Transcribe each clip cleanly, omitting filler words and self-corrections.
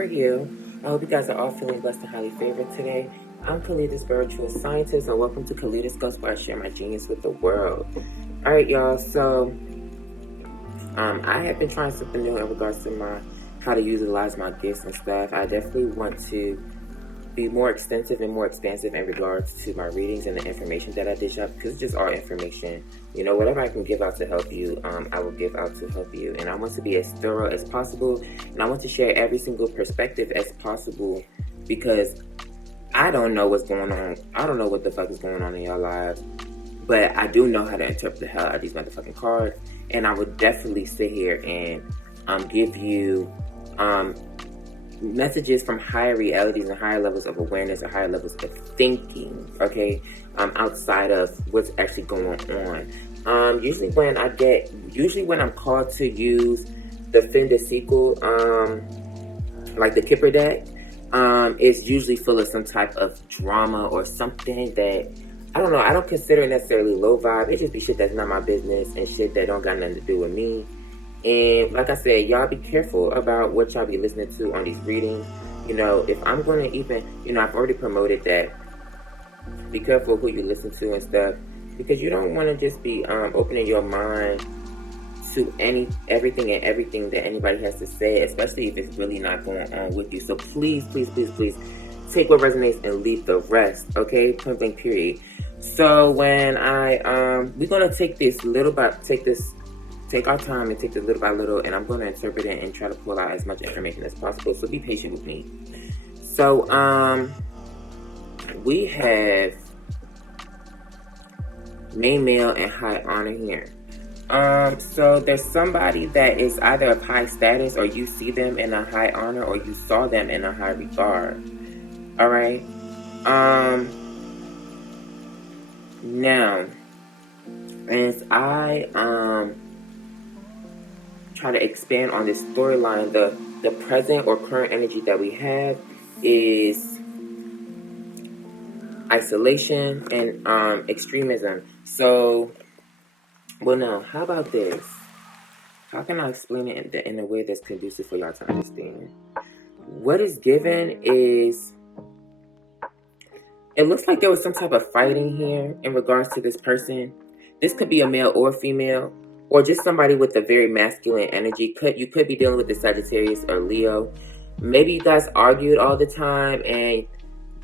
we're here. I hope you guys are all feeling blessed and highly favored today. I'm Khalid, the spiritual scientist, and welcome to Kaleidoscope, where I share my genius with the world. Alright, y'all, so I have been trying something new in regards to how to utilize my gifts and stuff. I definitely want to be more extensive and more expansive in regards to my readings and the information that I dish out, because it's just all information. You know, whatever I can give out to help you, I will give out to help you. And I want to be as thorough as possible, and I want to share every single perspective as possible, because I don't know what's going on. I don't know what the fuck is going on in your lives, but I do know how to interpret the hell out of these motherfucking cards. And I would definitely sit here and give you messages from higher realities and higher levels of awareness or higher levels of thinking, okay, outside of what's actually going on. Usually when I'm called to use the fin de sequel, like the Kipper deck, it's usually full of some type of drama or something that, I don't know, I don't consider it necessarily low vibe. It just be shit that's not my business and shit that don't got nothing to do with me. And like I said, y'all be careful about what y'all be listening to on these readings. You know, if I'm going to even, I've already promoted that. Be careful who you listen to and stuff, because you don't want to just be opening your mind to everything that anybody has to say, especially if it's really not going on with you. So please, please, please, please take what resonates and leave the rest, okay? Point blank, period. So when we're gonna take our time and take this little by little, and I'm going to interpret it and try to pull out as much information as possible. So be patient with me. So, we have main male and high honor here. So there's somebody that is either of high status, or you see them in a high honor, or you saw them in a high regard. All right. Now, as I try to expand on this storyline, the present or current energy that we have is isolation and extremism. So, well, now, how about this? How can I explain it in a way that's conducive for y'all to understand? What is given is, it looks like there was some type of fighting here in regards to this person. This could be a male or female, or just somebody with a very masculine energy. You could be dealing with the Sagittarius or Leo. Maybe you guys argued all the time, and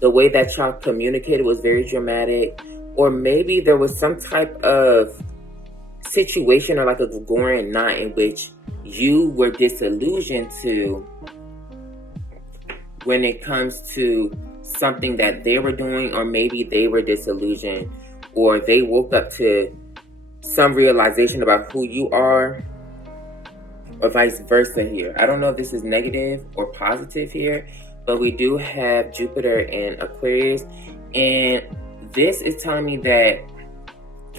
the way that y'all communicated was very dramatic. Or maybe there was some type of situation, or like a Gregorian knot, in which you were disillusioned to when it comes to something that they were doing, or maybe they were disillusioned, or they woke up to some realization about who you are, or vice versa here. I don't know if this is negative or positive here, but we do have Jupiter in Aquarius, and this is telling me that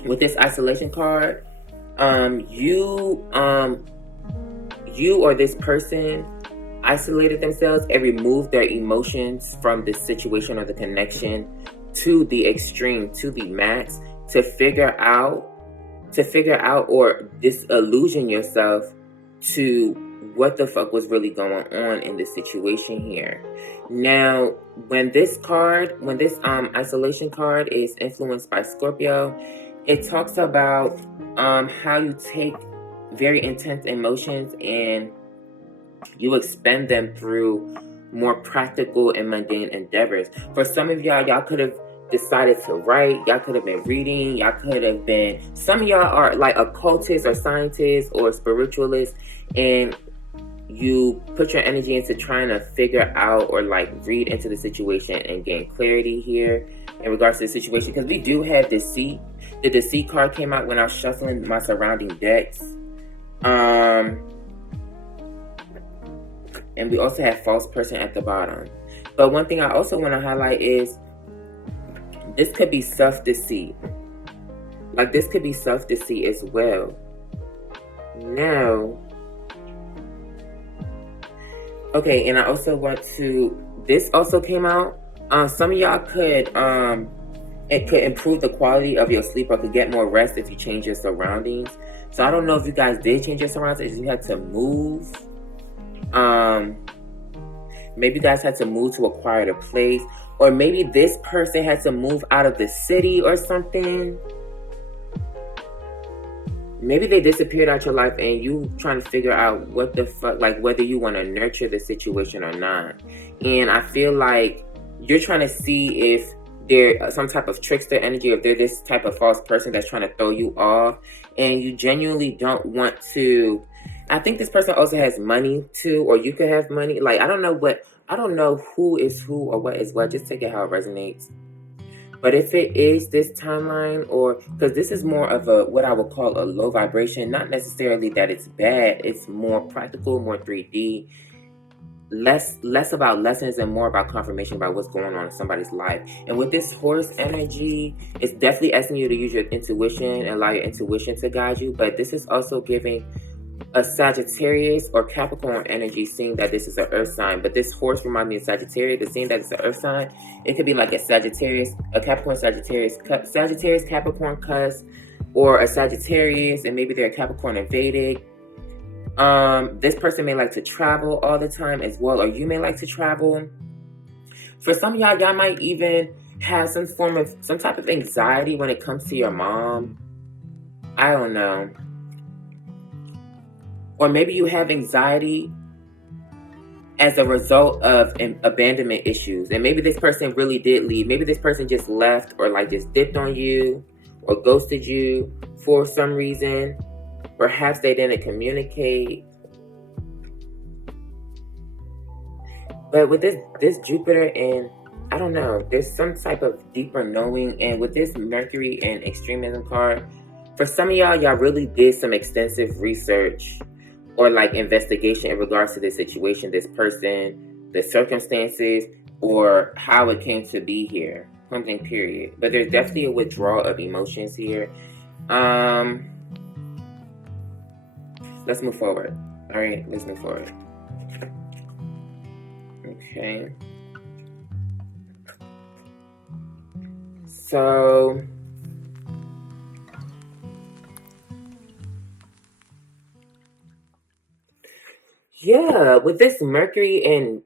with this isolation card, you or this person isolated themselves and removed their emotions from the situation or the connection to the extreme, to the max, to figure out or disillusion yourself to what the fuck was really going on in this situation here. Now, when this isolation card is influenced by Scorpio, it talks about how you take very intense emotions and you expend them through more practical and mundane endeavors. For some of y'all could have decided to write, y'all could have been reading, some of y'all are like occultists or scientists or spiritualists, and you put your energy into trying to figure out or like read into the situation and gain clarity here in regards to the situation, because we do have deceit. The deceit card came out when I was shuffling my surrounding decks. And we also have false person at the bottom. But one thing I also want to highlight is this could be self-deceit. Like, this could be self-deceit as well. Now, okay, and I also want to, this also came out. Some of y'all could, it could improve the quality of your sleep, or could get more rest if you change your surroundings. So I don't know if you guys did change your surroundings, if you had to move. Maybe you guys had to move to a quieter place, or maybe this person had to move out of the city or something. Maybe they disappeared out your life and you trying to figure out what the fuck, like whether you want to nurture the situation or not. And I feel like you're trying to see if they're some type of trickster energy, if they're this type of false person that's trying to throw you off, and you genuinely don't want to. I think this person also has money too, or you could have money. Like, I don't know who is who or what is what. Just take it how it resonates. But if it is this timeline, or because this is more of a what I would call a low vibration, not necessarily that it's bad, it's more practical, more 3D, less about lessons and more about confirmation about what's going on in somebody's life. And with this horse energy, it's definitely asking you to use your intuition and allow your intuition to guide you. But this is also giving a Sagittarius or Capricorn energy, seeing that this is an earth sign. But this horse reminds me of Sagittarius, but seeing that it's an earth sign, it could be like a Sagittarius, a Capricorn Sagittarius, Capricorn cusp, or a Sagittarius, and maybe they're a Capricorn invaded. This person may like to travel all the time as well, or you may like to travel. For some of y'all might even have some type of anxiety when it comes to your mom. I don't know. Or maybe you have anxiety as a result of abandonment issues. And maybe this person really did leave. Maybe this person just left, or like just dipped on you or ghosted you for some reason. Perhaps they didn't communicate. But with this Jupiter, and I don't know, there's some type of deeper knowing. And with this Mercury and extremism card, for some of y'all really did some extensive research or like investigation in regards to this situation, this person, the circumstances, or how it came to be here. Something, period. But there's definitely a withdrawal of emotions here. Let's move forward. All right, let's move forward. Okay. So yeah, with this Mercury and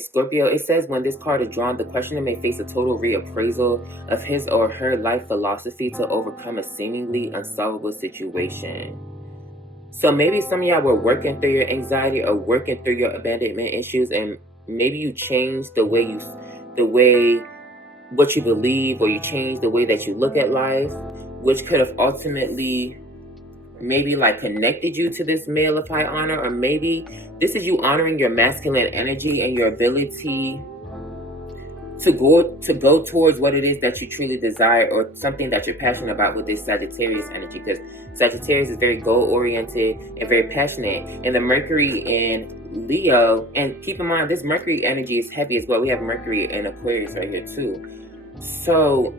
Scorpio, it says when this card is drawn, the questioner may face a total reappraisal of his or her life philosophy to overcome a seemingly unsolvable situation. So maybe some of y'all were working through your anxiety or working through your abandonment issues, and maybe you changed what you believe, or you changed the way that you look at life, which could have ultimately maybe like connected you to this male of high honor. Or maybe this is you honoring your masculine energy and your ability to go towards what it is that you truly desire, or something that you're passionate about with this Sagittarius energy, because Sagittarius is very goal-oriented and very passionate. And the Mercury in Leo, and keep in mind this Mercury energy is heavy as well. We have Mercury in Aquarius right here too. So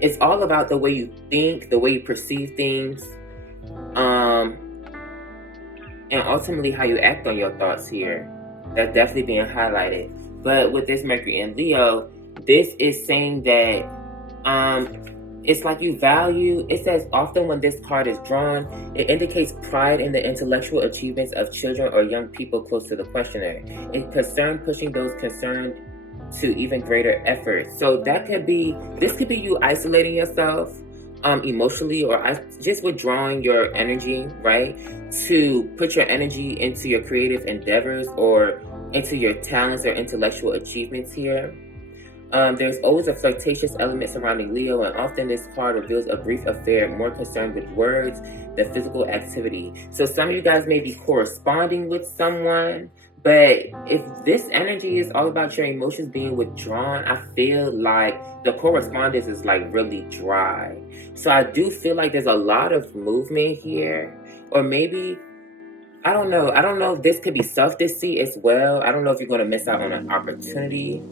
it's all about the way you think, the way you perceive things, and ultimately how you act on your thoughts here. That's definitely being highlighted. But with this Mercury in Leo, this is saying that it's like you value, it says often when this card is drawn, it indicates pride in the intellectual achievements of children or young people close to the questioner. It concerns pushing those concerned to even greater effort. So this could be you isolating yourself emotionally, or just withdrawing your energy, right? To put your energy into your creative endeavors or into your talents or intellectual achievements here. There's always a flirtatious element surrounding Leo, and often this card reveals a brief affair more concerned with words than physical activity. So some of you guys may be corresponding with someone, but if this energy is all about your emotions being withdrawn, I feel like the correspondence is like really dry. So I do feel like there's a lot of movement here. Or maybe, I don't know if this could be self-deceit as well. I don't know if you're going to miss out on an opportunity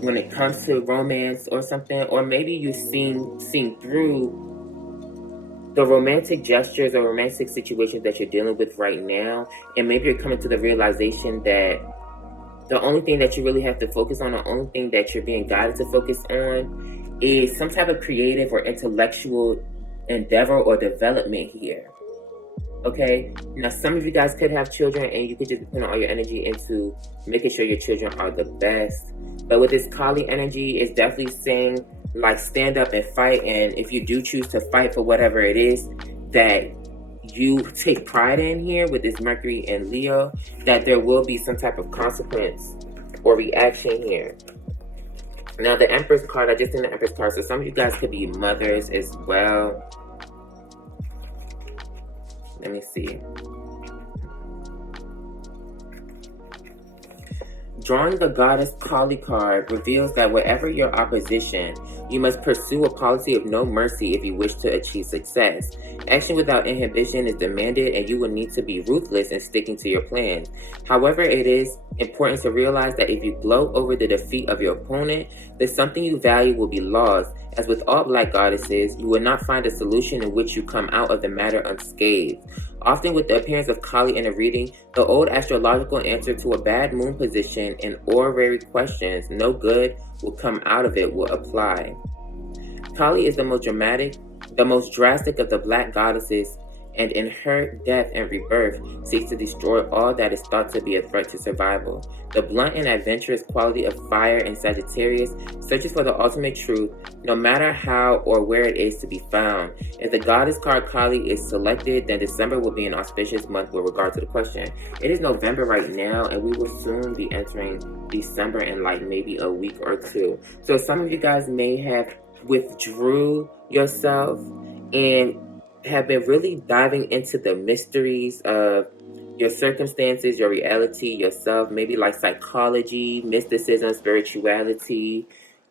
when it comes to romance or something. Or maybe you've seen through the romantic gestures or romantic situations that you're dealing with right now, and maybe you're coming to the realization that the only thing that you really have to focus on, the only thing that you're being guided to focus on, is some type of creative or intellectual endeavor or development here. Okay, now some of you guys could have children and you could just put all your energy into making sure your children are the best. But with this Kali energy, it's definitely saying like stand up and fight. And if you do choose to fight for whatever it is that you take pride in here with this Mercury and Leo, that there will be some type of consequence or reaction here. Now the Empress card, I just seen the Empress card, so some of you guys could be mothers as well. Let me see. Drawing the Goddess Kali card reveals that wherever your opposition, you must pursue a policy of no mercy if you wish to achieve success. Action without inhibition is demanded, and you will need to be ruthless in sticking to your plans. However, it is important to realize that if you gloat over the defeat of your opponent, then something you value will be lost. As with all Black goddesses, you will not find a solution in which you come out of the matter unscathed. Often with the appearance of Kali in a reading, the old astrological answer to a bad moon position and orrery questions, no good will come out of it, will apply. Kali is the most drastic of the Black goddesses, and in her death and rebirth seeks to destroy all that is thought to be a threat to survival. The blunt and adventurous quality of fire in Sagittarius searches for the ultimate truth, no matter how or where it is to be found. If the goddess card Kali is selected, then December will be an auspicious month with regard to the question. It is November right now, and we will soon be entering December in like maybe a week or two. So some of you guys may have withdrew yourself and have been really diving into the mysteries of your circumstances, your reality, yourself, maybe like psychology, mysticism, spirituality,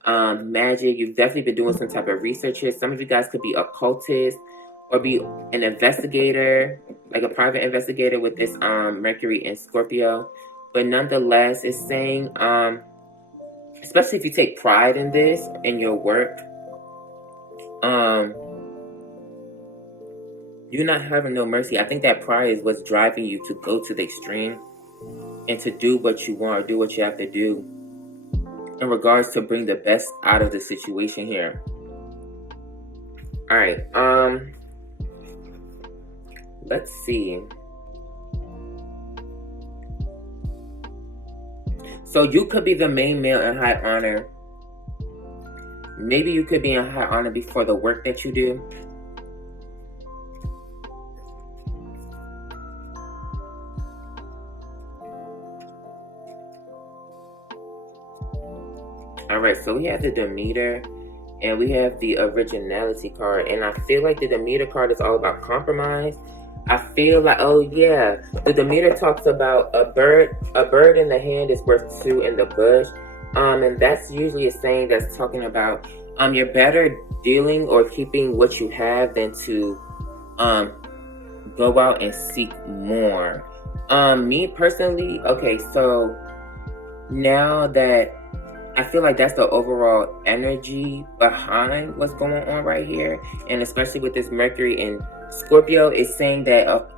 magic. You've definitely been doing some type of research here. Some of you guys could be occultists or be an investigator, like a private investigator with this Mercury in Scorpio. But nonetheless, it's saying, especially if you take pride in this, in your work, you're not having no mercy. I think that pride is what's driving you to go to the extreme and to do what you want or do what you have to do in regards to bring the best out of the situation here. All right. Let's see. So you could be the main male in high honor. Maybe you could be in high honor before the work that you do. Alright, so we have the Demeter and we have the Originality card. And I feel like the Demeter card is all about compromise. I feel like, oh yeah, the Demeter talks about a bird in the hand is worth two in the bush. And that's usually a saying that's talking about you're better dealing or keeping what you have than to go out and seek more. Me personally, okay, so now that I feel like that's the overall energy behind what's going on right here, and especially with this Mercury in Scorpio, it's saying that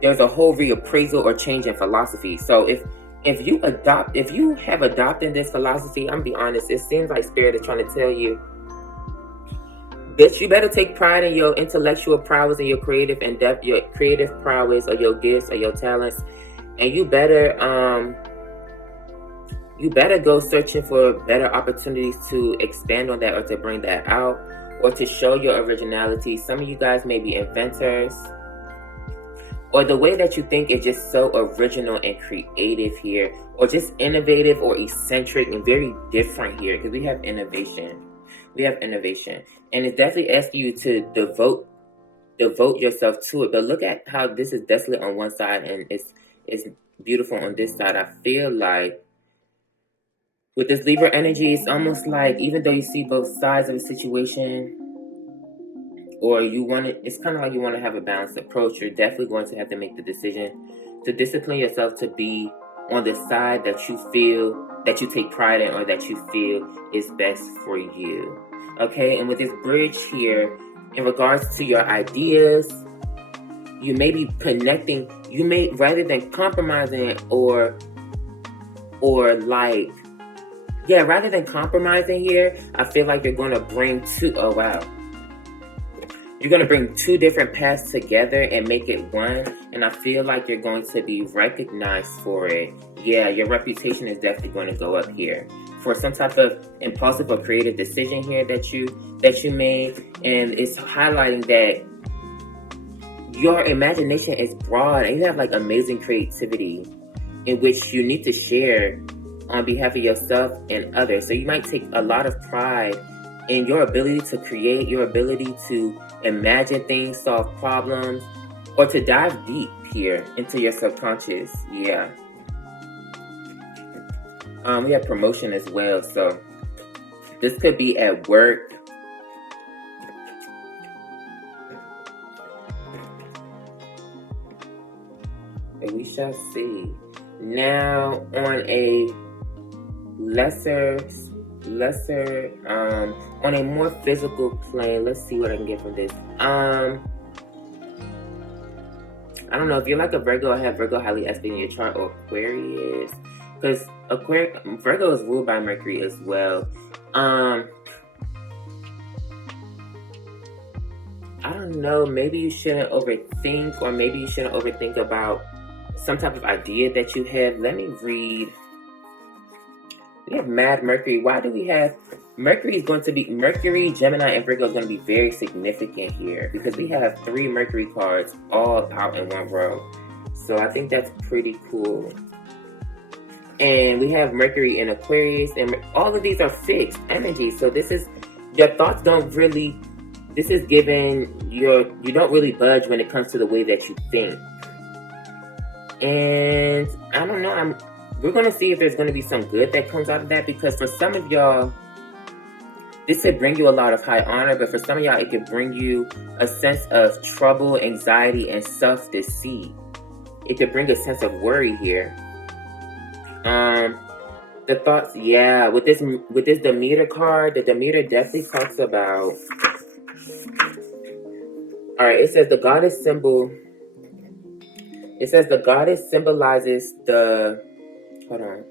there's a whole reappraisal or change in philosophy. So if you have adopted this philosophy, I'm gonna be honest, it seems like Spirit is trying to tell you, bitch, you better take pride in your intellectual prowess and your creative prowess or your gifts or your talents, and you better go searching for better opportunities to expand on that or to bring that out or to show your originality. Some of you guys may be inventors, or the way that you think is just so original and creative here, or just innovative or eccentric and very different here, because we have innovation. And it's definitely asking you to devote yourself to it. But look at how this is desolate on one side and it's beautiful on this side. I feel like with this Libra energy, it's almost like even though you see both sides of a situation, or it's kind of like you want to have a balanced approach, you're definitely going to have to make the decision to discipline yourself to be on the side that you feel, that you take pride in, or that you feel is best for you. Okay, and with this bridge here, in regards to your ideas, you may be connecting, rather than compromising rather than compromising here, I feel like you're going to bring two, oh wow. you're going to bring two different paths together and make it one. And I feel like you're going to be recognized for it. Yeah, your reputation is definitely going to go up here for some type of impulsive or creative decision here that you made. And it's highlighting that your imagination is broad and you have like amazing creativity in which you need to share on behalf of yourself and others. So you might take a lot of pride in your ability to create, your ability to imagine things, solve problems, or to dive deep here into your subconscious. Yeah. We have promotion as well. So this could be at work. And we shall see. Now on a lesser, on a more physical plane, let's see what I can get from this. I don't know if you're like a Virgo, I have Virgo highly aspect in your chart, or Aquarius, because Virgo is ruled by Mercury as well. I don't know, maybe you shouldn't overthink, or maybe you shouldn't overthink about some type of idea that you have. Let me read. We have Mad Mercury. Why do we have Mercury? Is going to be Mercury, Gemini, and Virgo is going to be very significant here because we have 3 Mercury cards all out in one row. So I think that's pretty cool. And we have Mercury in Aquarius, and all of these are fixed energies. So this is, your thoughts don't really, this is giving you don't really budge when it comes to the way that you think. And I don't know, we're going to see if there's going to be some good that comes out of that, because for some of y'all, this could bring you a lot of high honor, but for some of y'all, it could bring you a sense of trouble, anxiety, and self-deceit. It could bring a sense of worry here. The thoughts, yeah, with this Demeter card, the Demeter definitely talks about, all right, it says the goddess symbol, it says the goddess symbolizes the, hold on.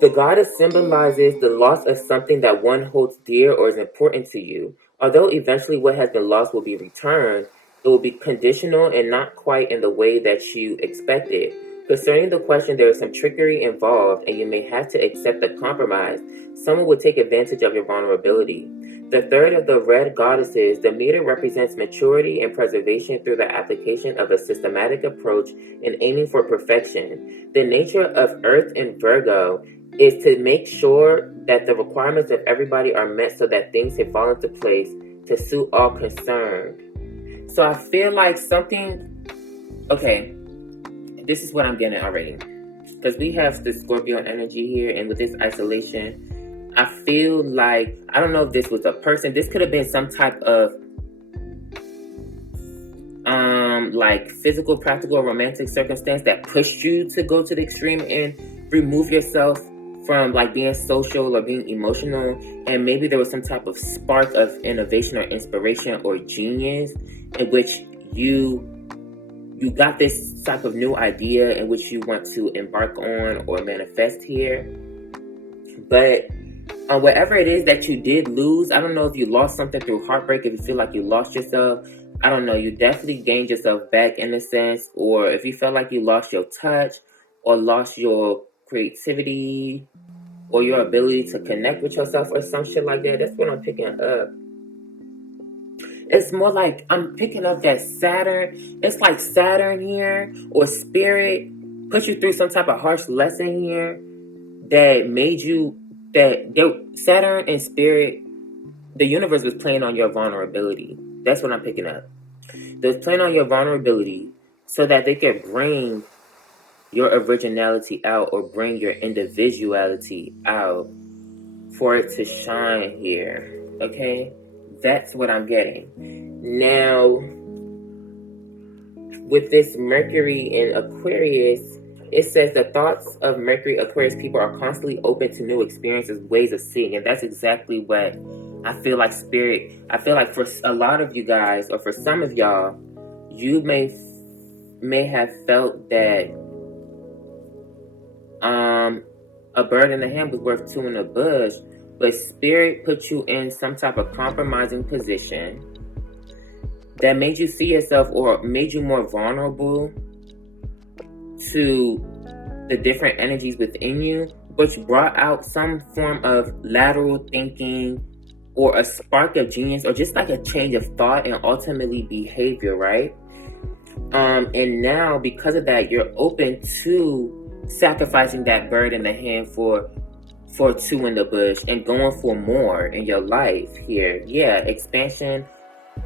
The goddess symbolizes the loss of something that one holds dear or is important to you. Although eventually what has been lost will be returned, it will be conditional and not quite in the way that you expected. Concerning the question, there is some trickery involved, and you may have to accept a compromise. Someone will take advantage of your vulnerability. The third of the red goddesses, the meter represents maturity and preservation through the application of a systematic approach in aiming for perfection. The nature of Earth in Virgo is to make sure that the requirements of everybody are met so that things can fall into place to suit all concerned. So I feel like something, okay, this is what I'm getting already. Because we have the Scorpio energy here, and with this isolation, I feel like, I don't know if this was a person, this could have been some type of like physical, practical, romantic circumstance that pushed you to go to the extreme and remove yourself from like being social or being emotional, and maybe there was some type of spark of innovation or inspiration or genius in which you got this type of new idea in which you want to embark on or manifest here. But whatever it is that you did lose, I don't know if you lost something through heartbreak, if you feel like you lost yourself, I don't know, you definitely gained yourself back in a sense, or if you felt like you lost your touch or lost your creativity or your ability to connect with yourself or some shit like that. That's what I'm picking up. It's more like I'm picking up that Saturn. It's like Saturn here or Spirit put you through some type of harsh lesson here that made you, Saturn and Spirit, the universe was playing on your vulnerability. That's what I'm picking up. They was playing on your vulnerability so that they could bring your originality out or bring your individuality out for it to shine here. Okay? That's what I'm getting. Now, with this Mercury in Aquarius, it says the thoughts of Mercury Aquarius people are constantly open to new experiences, ways of seeing. And that's exactly what I feel like Spirit, I feel like for a lot of you guys, or for some of y'all, you may have felt that a bird in the hand was worth two in the bush, but Spirit put you in some type of compromising position that made you see yourself or made you more vulnerable to the different energies within you, which brought out some form of lateral thinking or a spark of genius or just like a change of thought and ultimately behavior, right? And now because of that, you're open to sacrificing that bird in the hand for two in the bush and going for more in your life here. Yeah, expansion.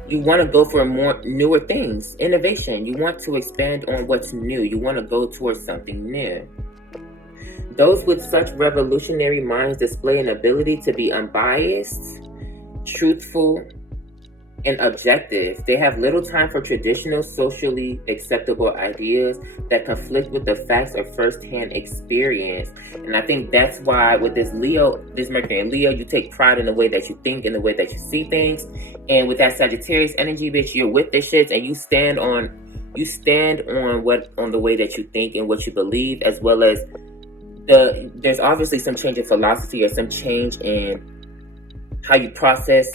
You want to go for more newer things, innovation. You want to expand on what's new. You want to go towards something new. Those with such revolutionary minds display an ability to be unbiased, truthful, and objective. They have little time for traditional socially acceptable ideas that conflict with the facts of first-hand experience. And I think that's why with this Mercury and Leo, you take pride in the way that you think, in the way that you see things. And with that Sagittarius energy, bitch, you're with the shits and you stand on the way that you think and what you believe, as well as there's obviously some change in philosophy or some change in how you process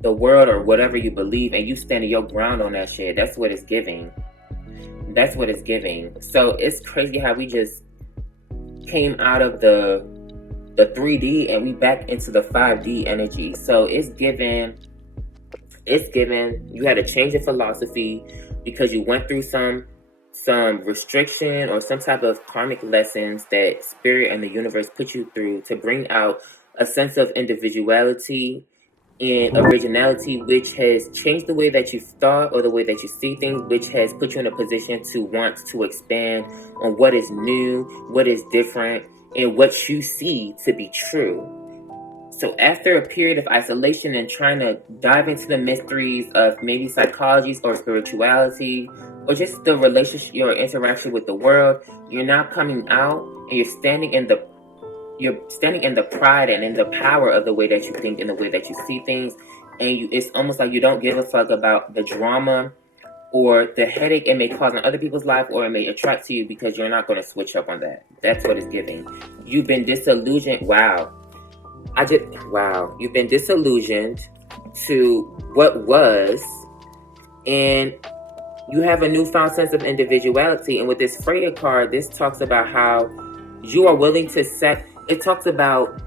the world or whatever you believe, and you standing your ground on that shit. That's what it's giving. That's what it's giving. So it's crazy how we just came out of the 3D and we back into the 5D energy. So it's given you had a change in philosophy because you went through some restriction or some type of karmic lessons that spirit and the universe put you through to bring out a sense of individuality and originality, which has changed the way that you thought or the way that you see things, which has put you in a position to want to expand on what is new, what is different, and what you see to be true. So after a period of isolation and trying to dive into the mysteries of maybe psychology or spirituality or just the relationship, your interaction with the world, you're now coming out and you're standing in the pride and in the power of the way that you think and the way that you see things. And it's almost like you don't give a fuck about the drama or the headache it may cause in other people's life, or it may attract to you because you're not going to switch up on that. That's what it's giving. You've been disillusioned. You've been disillusioned to what was, and you have a newfound sense of individuality. And with this Freya card, this talks about how you are willing to it talks about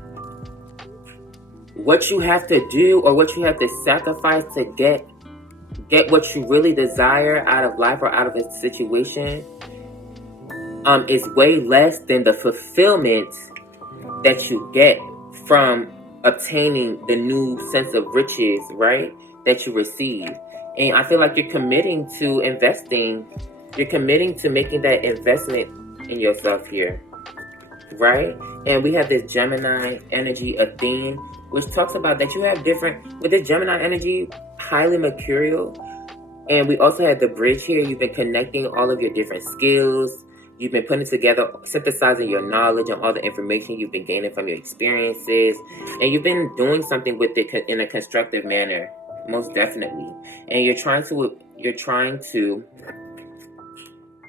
what you have to do or what you have to sacrifice to get what you really desire out of life or out of a situation is way less than the fulfillment that you get from obtaining the new sense of riches, right, that you receive. And I feel like you're committing to investing. You're committing to making that investment in yourself here, right? And we have this Gemini energy, a theme, which talks about that you have with this Gemini energy, highly mercurial. And we also have the bridge here. You've been connecting all of your different skills. You've been putting together, synthesizing your knowledge and all the information you've been gaining from your experiences. And you've been doing something with it in a constructive manner, most definitely. And you're trying to you're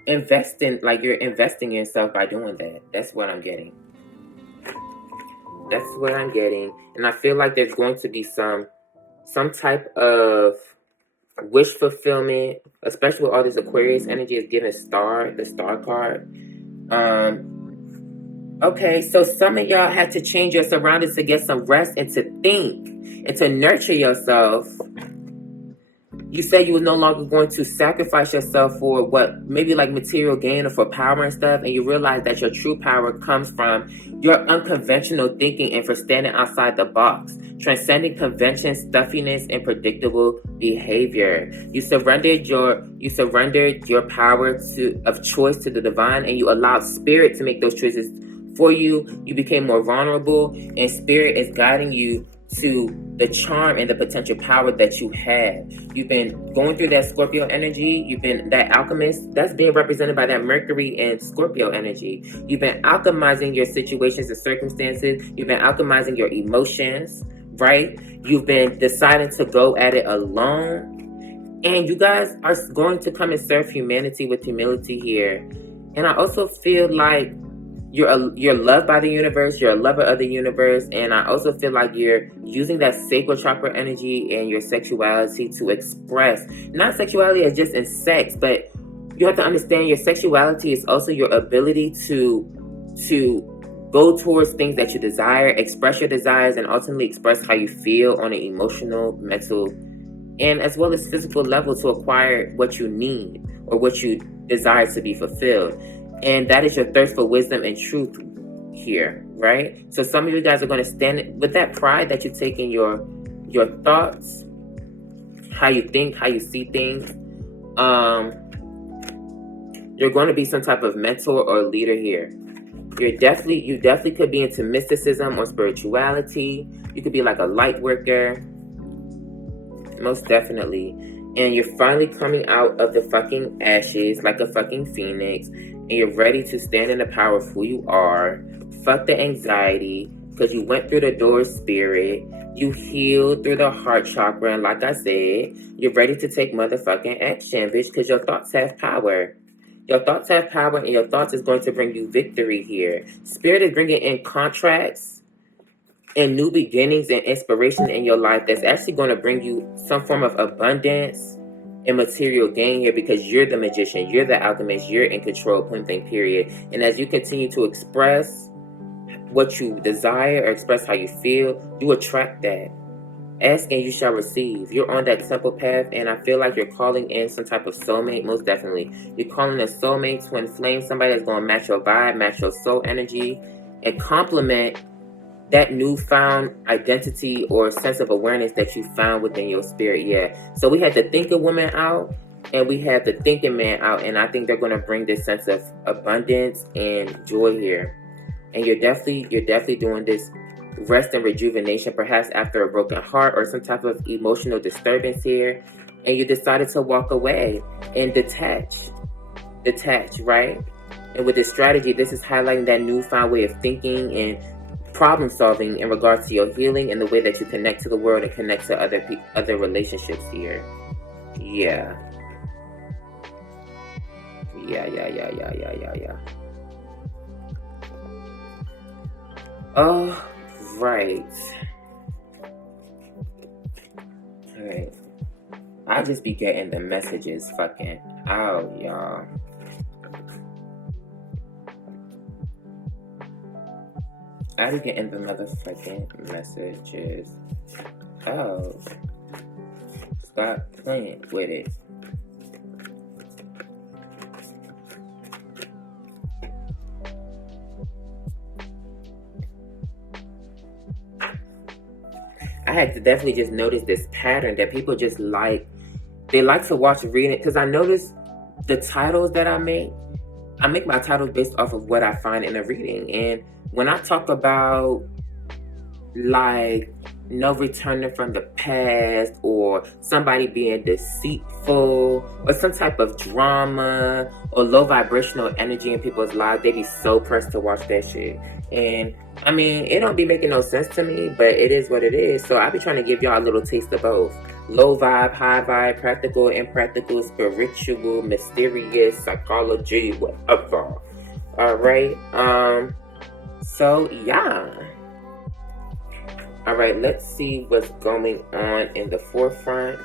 investing in yourself by doing that. That's what I'm getting. And I feel like there's going to be some type of wish fulfillment, especially with all this Aquarius energy is giving the star card. Okay, so some of y'all had to change your surroundings to get some rest and to think and to nurture yourself. You said you were no longer going to sacrifice yourself for what, maybe like material gain or for power and stuff, and you realize that your true power comes from your unconventional thinking and for standing outside the box, transcending convention, stuffiness, and predictable behavior. You surrendered your power of choice to the divine, and you allowed spirit to make those choices for you. You became more vulnerable, and spirit is guiding you to the charm and the potential power that you have. You've been going through that Scorpio energy. You've been that alchemist. That's being represented by that Mercury and Scorpio energy. You've been alchemizing your situations and circumstances. You've been alchemizing your emotions, right? You've been deciding to go at it alone. And you guys are going to come and serve humanity with humility here. And I also feel like you're loved by the universe, you're a lover of the universe, and I also feel like you're using that sacral chakra energy and your sexuality to express, not sexuality as just in sex, but you have to understand your sexuality is also your ability to go towards things that you desire, express your desires, and ultimately express how you feel on an emotional, mental, and as well as physical level to acquire what you need or what you desire to be fulfilled. And that is your thirst for wisdom and truth here, right? So some of you guys are going to stand with that pride that you take in your thoughts, how you think, how you see things. You're going to be some type of mentor or leader here. You definitely could be into mysticism or spirituality. You could be like a light worker. Most definitely. And you're finally coming out of the fucking ashes like a fucking phoenix. And you're ready to stand in the power of who you are. Fuck the anxiety. Because you went through the door spirit. You healed through the heart chakra. And like I said, you're ready to take motherfucking action, bitch. Because your thoughts have power. Your thoughts have power, and your thoughts is going to bring you victory here. Spirit is bringing in contracts and new beginnings and inspiration in your life that's actually going to bring you some form of abundance and material gain here, because you're the magician, you're the alchemist, you're in control, point blank, period. And as you continue to express what you desire or express how you feel, you attract that. Ask and you shall receive. You're on that simple path, and I feel like you're calling in some type of soulmate, most definitely. You're calling a soulmate, twin flame, somebody that's going to match your vibe, match your soul energy, and complement that newfound identity or sense of awareness that you found within your spirit. Yeah. So we had the thinker woman out, and we have the thinking man out, and I think they're going to bring this sense of abundance and joy here. And you're definitely doing this rest and rejuvenation, perhaps after a broken heart or some type of emotional disturbance here, and you decided to walk away and detach, right? And with this strategy, this is highlighting that newfound way of thinking and problem solving in regards to your healing and the way that you connect to the world and connect to other relationships here. Yeah. Oh, right. Alright. I just be getting the messages fucking out, y'all. I be getting the motherfucking messages out. Stop playing with it. I had to definitely just notice this pattern that people just they like to watch reading, because I notice the titles that I make my titles based off of what I find in a reading. And when I talk about like no returning from the past, or somebody being deceitful, or some type of drama or low vibrational energy in people's lives, they be so pressed to watch that shit. And I mean, it don't be making no sense to me, but it is what it is. So I be trying to give y'all a little taste of both. Low vibe, high vibe, practical, impractical, spiritual, mysterious, psychology, whatever. Alright, so yeah. Alright, let's see what's going on in the forefront.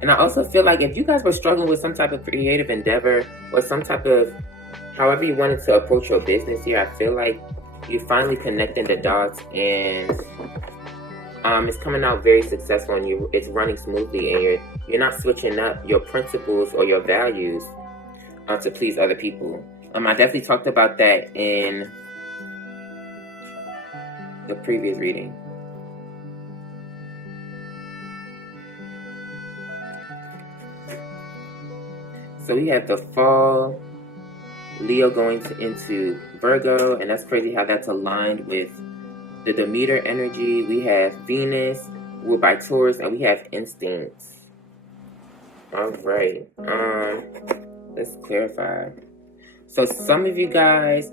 And I also feel like if you guys were struggling with some type of creative endeavor, or some type of, however you wanted to approach your business here, I feel like you're finally connecting the dots, and it's coming out very successful, and it's running smoothly, and you're not switching up your principles or your values to please other people. I definitely talked about that in the previous reading. So we have the fall, Leo going into Virgo, and that's crazy how that's aligned with the Demeter energy. We have Venus ruled by Taurus, and we have instincts. All right. Let's clarify. So some of you guys,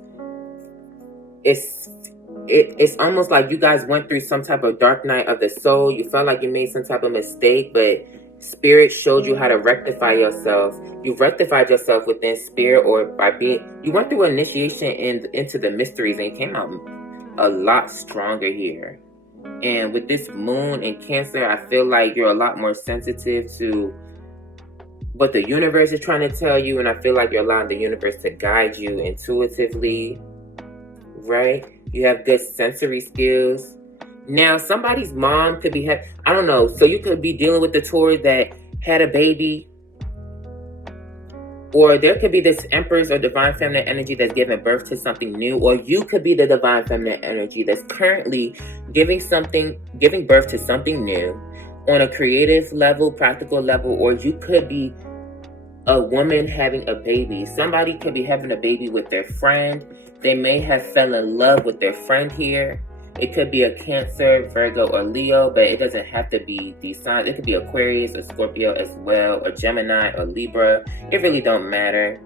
it's almost like you guys went through some type of dark night of the soul. You felt like you made some type of mistake, but Spirit showed you how to rectify yourself. You rectified yourself within spirit, or by you went through initiation into the mysteries, and you came out a lot stronger here. And with this moon in Cancer, I feel like you're a lot more sensitive to what the universe is trying to tell you, and I feel like you're allowing the universe to guide you intuitively, right? You have good sensory skills. Now, somebody's mom could be, I don't know, so you could be dealing with the Taurus that had a baby, or there could be this Empress or Divine Feminine energy that's giving birth to something new, or you could be the Divine Feminine energy that's currently giving birth to something new on a creative level, practical level, or you could be a woman having a baby. Somebody could be having a baby with their friend. They may have fell in love with their friend here. It could be a Cancer, Virgo, or Leo, but it doesn't have to be these signs. It could be Aquarius or Scorpio as well, or Gemini or Libra. It really don't matter.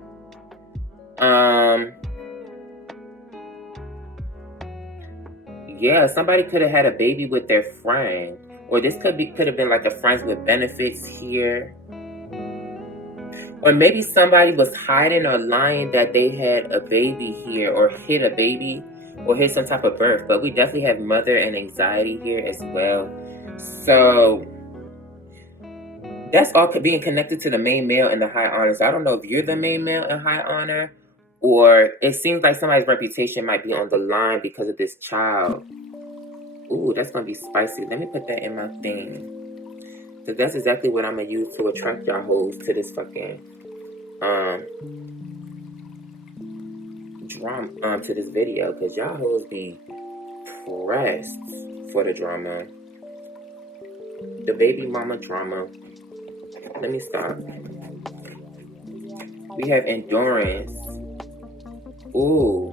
Yeah, somebody could have had a baby with their friend, or this could have been like a friends with benefits here. Or maybe somebody was hiding or lying that they had a baby here, or hid a baby, or hid some type of birth. But we definitely have mother and anxiety here as well. So that's all being connected to the main male and the high honor. So I don't know if you're the main male and high honor, or it seems like somebody's reputation might be on the line because of this child. Ooh, that's going to be spicy. Let me put that in my thing. So that's exactly what I'm going to use to attract y'all hoes to this fucking drama, to this video, because y'all hoes be pressed for the drama. The baby mama drama. Let me stop. We have endurance. Ooh.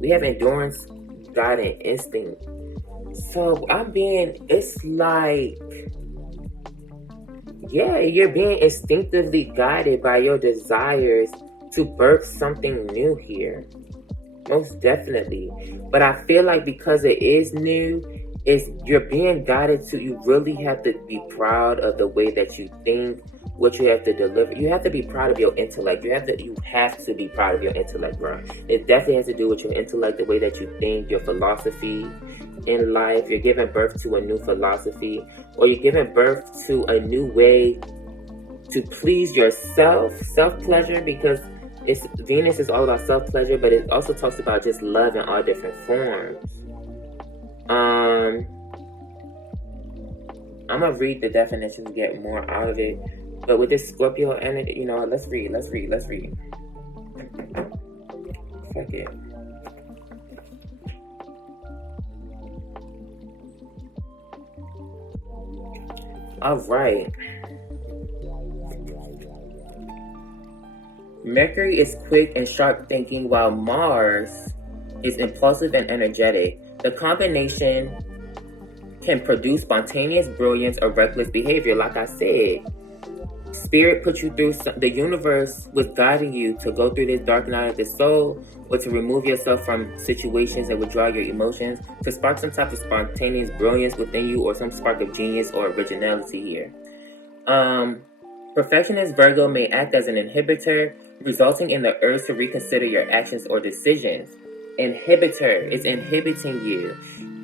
We have endurance, God, and instinct. So it's like, yeah, you're being instinctively guided by your desires to birth something new here. Most definitely. But I feel like because it is new, you're being guided to, you really have to be proud of the way that you think, what you have to deliver. You have to be proud of your intellect. You have to be proud of your intellect, bro. It definitely has to do with your intellect, the way that you think, your philosophy in life. You're giving birth to a new philosophy, or you're giving birth to a new way to please yourself, self-pleasure, because Venus is all about self-pleasure, but it also talks about just love in all different forms. I'm gonna read the definition to get more out of it, but with this Scorpio energy, let's read. Fuck it. All right. Mercury is quick and sharp thinking, while Mars is impulsive and energetic. The combination can produce spontaneous brilliance or reckless behavior. Like I said, Spirit put you through, the universe was guiding you to go through this dark night of the soul, or to remove yourself from situations and withdraw your emotions, to spark some type of spontaneous brilliance within you, or some spark of genius or originality here. Perfectionist Virgo may act as an inhibitor, resulting in the urge to reconsider your actions or decisions. Inhibitor is inhibiting you.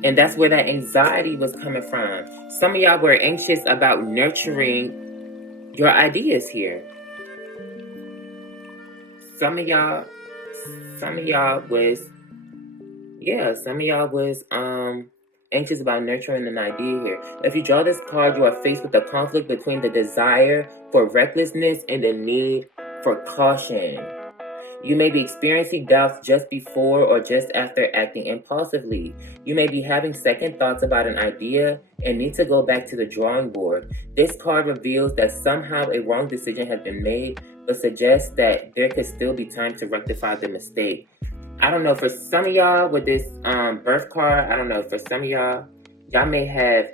And that's where that anxiety was coming from. Some of y'all were anxious about nurturing your ideas here. Some of y'all was anxious about nurturing an idea here. If you draw this card, you are faced with the conflict between the desire for recklessness and the need for caution. You may be experiencing doubts just before or just after acting impulsively. You may be having second thoughts about an idea and need to go back to the drawing board. This card reveals that somehow a wrong decision has been made, but suggests that there could still be time to rectify the mistake. I don't know, for some of y'all with this birth card, I don't know, for some of y'all may have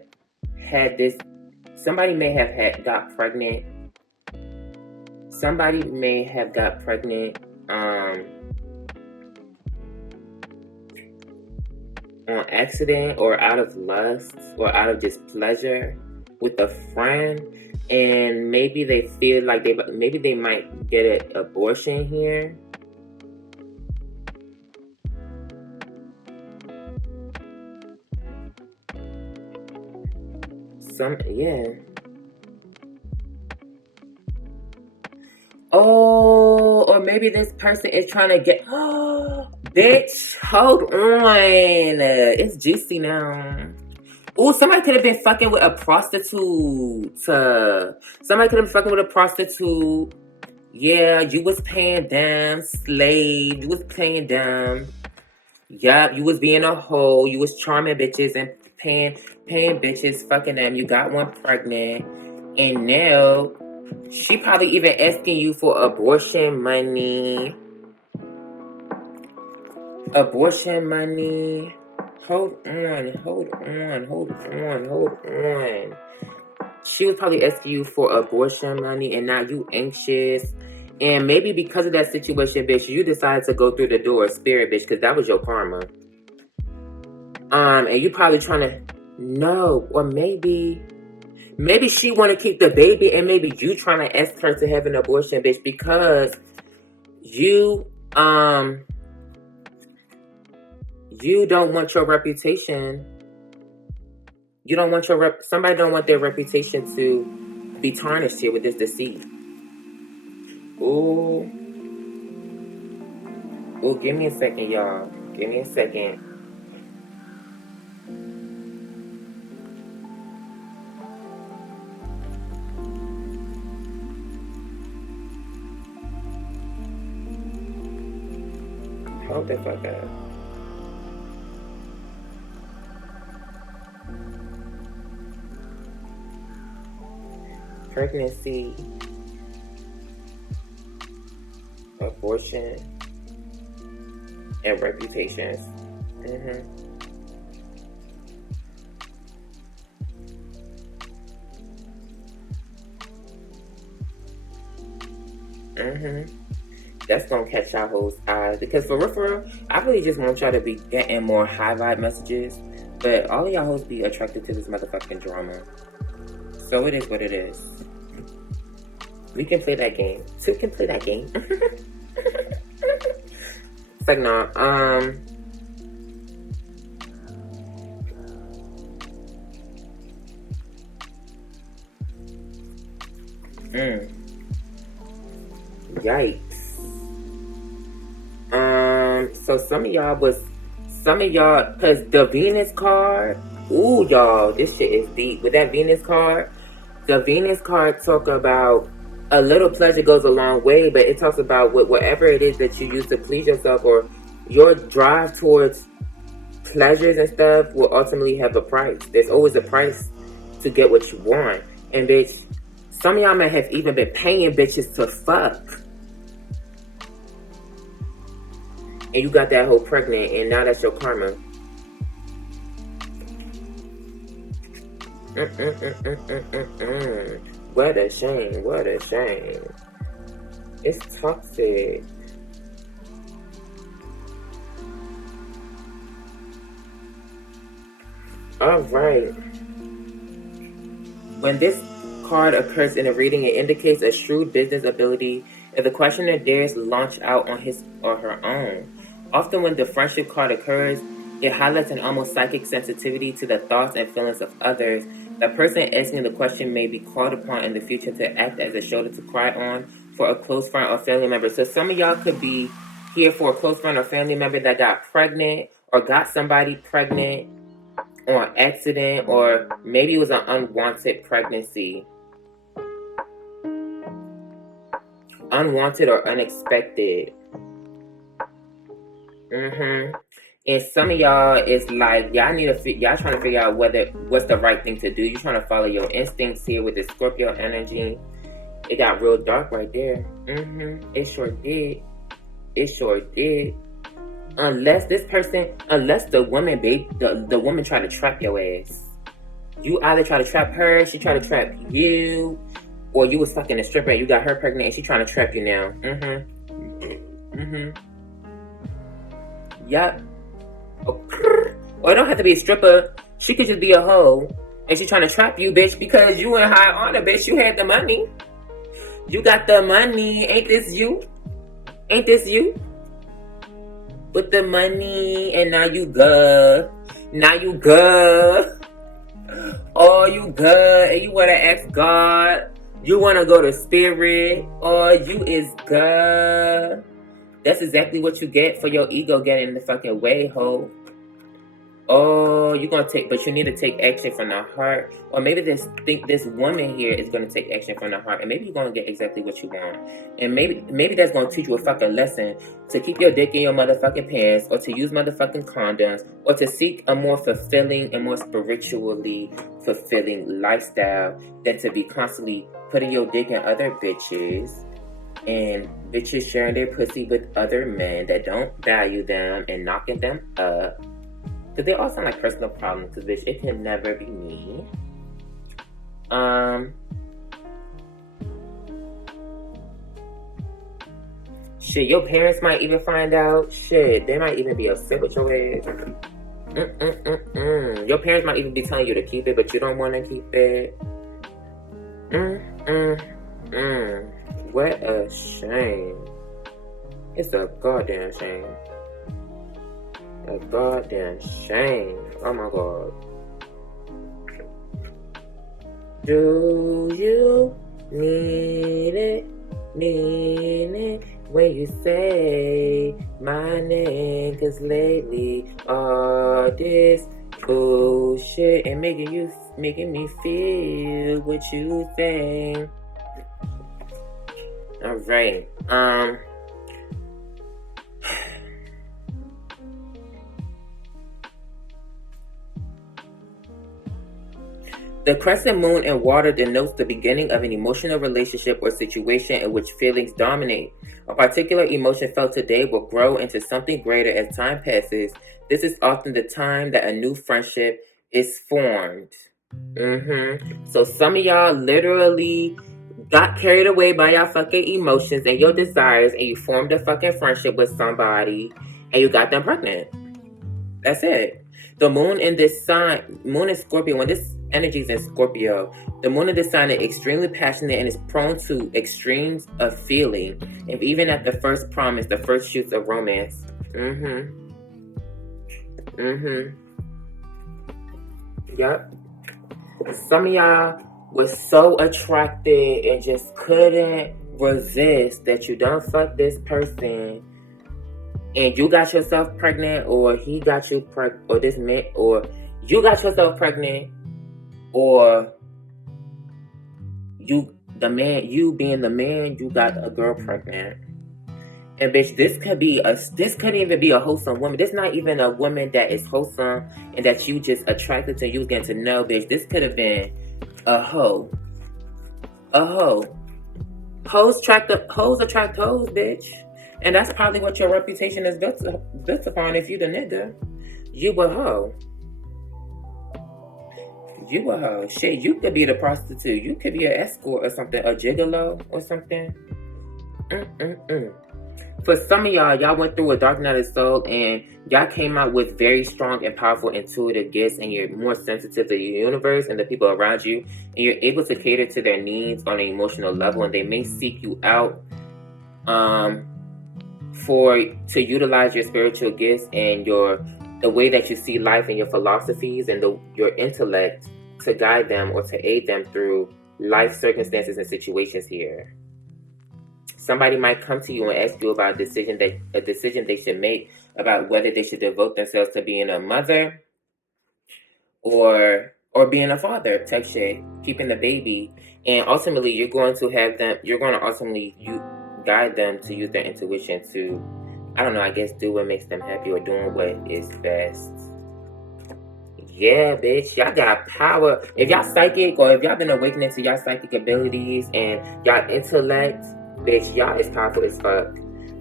had this, somebody may have got pregnant. Somebody may have got pregnant on accident, or out of lust, or out of just pleasure with a friend. And maybe they feel like maybe they might get an abortion here. Yeah. Oh, or maybe this person is trying to get. Oh, bitch, hold on. It's juicy now. Oh, somebody could have been fucking with a prostitute. Somebody could have been fucking with a prostitute. Yeah, you was paying them, slave. You was paying them. Yup, you was being a hoe. You was charming bitches and paying bitches, fucking them. You got one pregnant, and now she probably even asking you for abortion money. Abortion money. Hold on. She was probably asking you for abortion money, and now you anxious. And maybe because of that situation, bitch, you decided to go through the door, spirit, bitch, because that was your karma. And you probably trying to, no, or maybe she want to keep the baby, and maybe you trying to ask her to have an abortion, bitch, because you don't want your reputation. You don't want somebody don't want their reputation to be tarnished here with this deceit. Ooh, give me a second, y'all. Give me a second. Hold the fuck up. Pregnancy, abortion, and reputations. That's gonna catch y'all hoes' eyes, because for real, I really just want y'all to be getting more high vibe messages, but all of y'all hoes be attracted to this motherfucking drama. So it is what it is. We can play that game. Two can play that game. It's like, no, Yikes. So some of y'all, cause the Venus card, ooh, y'all, this shit is deep. With that Venus card, the Venus card talk about a little pleasure goes a long way, but it talks about whatever it is that you use to please yourself, or your drive towards pleasures and stuff will ultimately have a price. There's always a price to get what you want. And bitch, some of y'all may have even been paying bitches to fuck. And you got that hoe pregnant, and now that's your karma. What a shame. It's toxic. Alright. When this card occurs in a reading, it indicates a shrewd business ability if the questioner dares launch out on his or her own. Often when the friendship card occurs, it highlights an almost psychic sensitivity to the thoughts and feelings of others. The person asking the question may be called upon in the future to act as a shoulder to cry on for a close friend or family member. So some of y'all could be here for a close friend or family member that got pregnant or got somebody pregnant on accident, or maybe it was an unwanted pregnancy. Unwanted or unexpected. And some of y'all is like, y'all trying to figure out what's the right thing to do. You're trying to follow your instincts here with the Scorpio energy. It got real dark right there. It sure did. Unless the woman, the woman try to trap your ass. You either try to trap her, she try to trap you, or you was fucking a stripper and you got her pregnant and she trying to trap you now. Yup. Or it don't have to be a stripper. She could just be a hoe. And she trying to trap you, bitch, because you in high honor, bitch. You had the money. You got the money. Ain't this you? Ain't this you? With the money, and now you good. Now you good. Oh, you good. And you want to ask God. You want to go to spirit. Oh, you is good. That's exactly what you get for your ego getting in the fucking way, ho. Oh, you're gonna take, but you need to take action from the heart. Or maybe this woman here is gonna take action from the heart, and maybe you're gonna get exactly what you want. And maybe that's gonna teach you a fucking lesson to keep your dick in your motherfucking pants, or to use motherfucking condoms, or to seek a more fulfilling and more spiritually fulfilling lifestyle than to be constantly putting your dick in other bitches. And bitches sharing their pussy with other men that don't value them and knocking them up. Because they all sound like personal problems. Because, bitch, it can never be me. Shit, your parents might even find out. Shit, they might even be upset with your ass. Your parents might even be telling you to keep it, but you don't want to keep it. What a shame. It's a goddamn shame. A goddamn shame. Oh my god. Do you need it? Need it when you say my name? 'Cause lately all this bullshit and making me feel what you think. Alright. The crescent moon in water denotes the beginning of an emotional relationship or situation in which feelings dominate. A particular emotion felt today will grow into something greater as time passes. This is often the time that a new friendship is formed. So some of y'all literally got carried away by your fucking emotions and your desires, and you formed a fucking friendship with somebody, and you got them pregnant. That's it. The moon in this sign, moon in Scorpio, when this energy is in Scorpio, the moon in this sign is extremely passionate and is prone to extremes of feeling. If even at the first promise, the first shoots of romance. Yep. Some of y'all was so attracted and just couldn't resist that you done fuck this person. And you got yourself pregnant, or he got you pregnant, or this man, or you got yourself pregnant, or you being the man, you got a girl pregnant. And bitch, this could even be a wholesome woman. This not even a woman that is wholesome and that you just attracted to, you was getting to know, bitch. This could have been a hoe. A hoe. Hoes attract hoes, bitch. And that's probably what your reputation is built upon if you the nigga. You a hoe. You a hoe. Shit, you could be the prostitute. You could be an escort or something. A gigolo or something. For some of y'all went through a dark night of soul and y'all came out with very strong and powerful intuitive gifts, and you're more sensitive to the universe and the people around you, and you're able to cater to their needs on an emotional level, and they may seek you out to utilize your spiritual gifts and the way that you see life and your philosophies and your intellect to guide them or to aid them through life circumstances and situations here. Somebody might come to you and ask you about a decision they should make about whether they should devote themselves to being a mother or being a father, type shit, keeping the baby. And ultimately you're going to ultimately guide them to use their intuition to, I don't know, I guess do what makes them happy or doing what is best. Yeah, bitch, y'all got power. If y'all psychic, or if y'all been awakening to y'all psychic abilities and y'all intellect, bitch, y'all is powerful as fuck.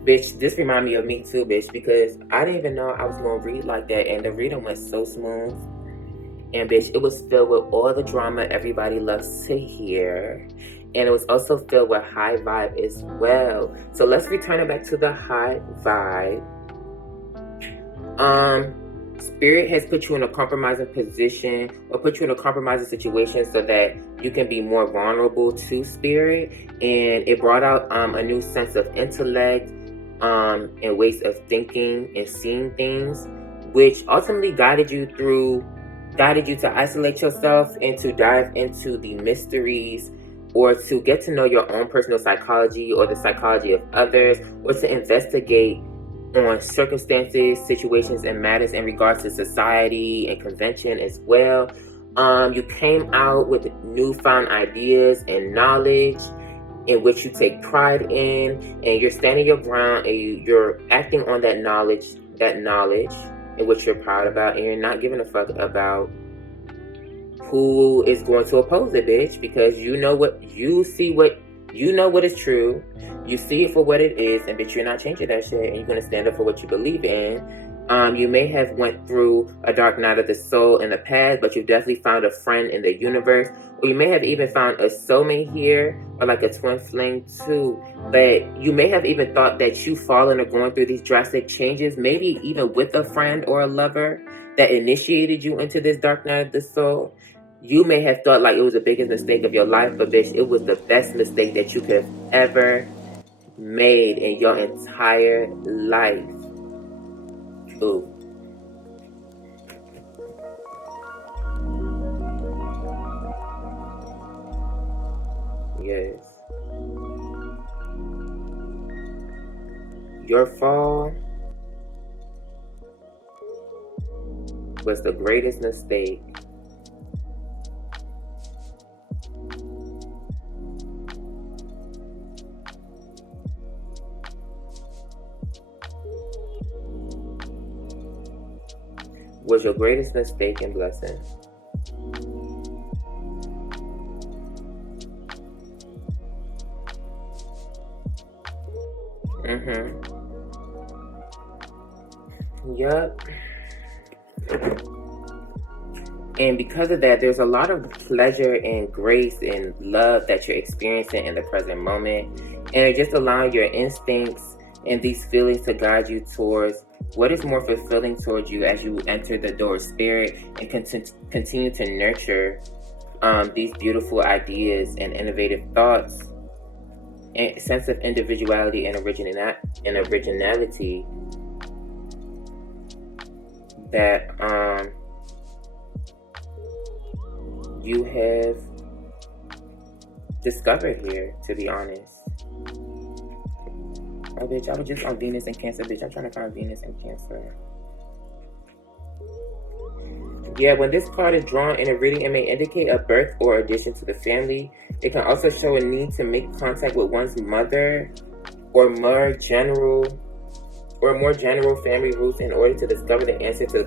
Bitch, this remind me of me too, bitch, because I didn't even know I was going to read like that, and the reading went so smooth. And bitch, it was filled with all the drama everybody loves to hear. And it was also filled with high vibe as well. So let's return it back to the high vibe. Spirit has put you in a compromising position or put you in a compromising situation so that you can be more vulnerable to spirit. And it brought out a new sense of intellect and ways of thinking and seeing things, which ultimately guided you to isolate yourself and to dive into the mysteries, or to get to know your own personal psychology or the psychology of others, or to investigate on circumstances, situations, and matters in regards to society and convention as well. You came out with newfound ideas and knowledge in which you take pride in, and you're standing your ground, and you're acting on that knowledge in which you're proud about, and you're not giving a fuck about who is going to oppose it, bitch, because you know what is true. You see it for what it is, and bitch, you're not changing that shit, and you're gonna stand up for what you believe in. You may have went through a dark night of the soul in the past, but you've definitely found a friend in the universe, or you may have even found a soulmate here, or like a twin flame too. But you may have even thought that you fallen or going through these drastic changes, maybe even with a friend or a lover that initiated you into this dark night of the soul. You may have thought like it was the biggest mistake of your life, but bitch, it was the best mistake that you could have ever made in your entire life. Ooh. Yes. Your fall was the greatest mistake was your greatest mistake and blessing. Yup. And because of that, there's a lot of pleasure and grace and love that you're experiencing in the present moment. And just allowing your instincts and these feelings to guide you towards what is more fulfilling towards you as you enter the door of spirit and continue to nurture these beautiful ideas and innovative thoughts and sense of individuality and originality that you have discovered here, to be honest. Oh, bitch, I was just on Venus and Cancer, bitch. I'm trying to find Venus and Cancer. Yeah, when this card is drawn in a reading, it may indicate a birth or addition to the family. It can also show a need to make contact with one's mother or more general family roots in order to discover the answer to the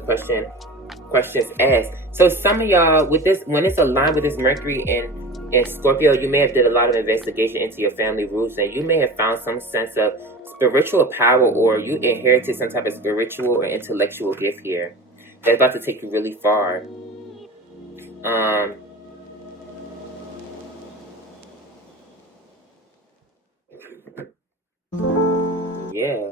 questions asked. So some of y'all, with this, when it's aligned with this Mercury and Scorpio, you may have did a lot of investigation into your family roots, and you may have found some sense of spiritual power, or you inherited some type of spiritual or intellectual gift here that's about to take you really far. Yeah.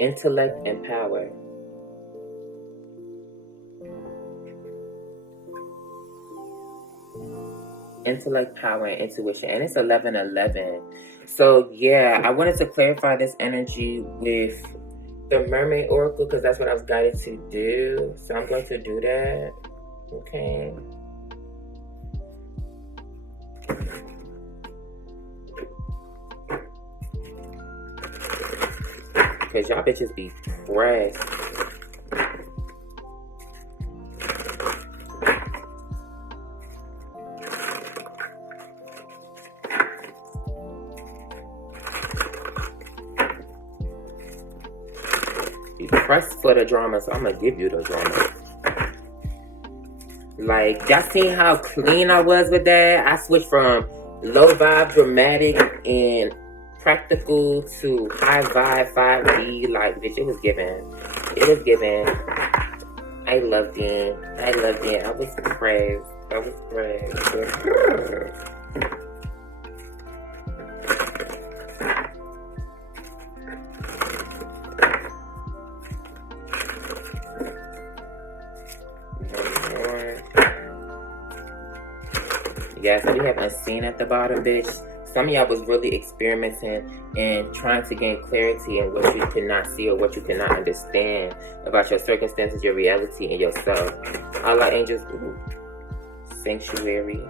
Intellect and power. Intellect, power, and intuition. And it's 11/11. So yeah, I wanted to clarify this energy with the Mermaid Oracle because that's what I was guided to do. So I'm going to do that. Okay. Because y'all bitches be pressed. You pressed for the drama, so I'm going to give you the drama. Like, y'all seen how clean I was with that? I switched from low vibe, dramatic, and practical to high vibe 5D. Like, bitch, it was given. I loved it. I loved it. I was praised. I was praised. Yeah, so we have unseen at the bottom, bitch. Some of y'all was really experimenting and trying to gain clarity in what you cannot see or what you cannot understand about your circumstances, your reality, and yourself. All our angels, ooh, sanctuary,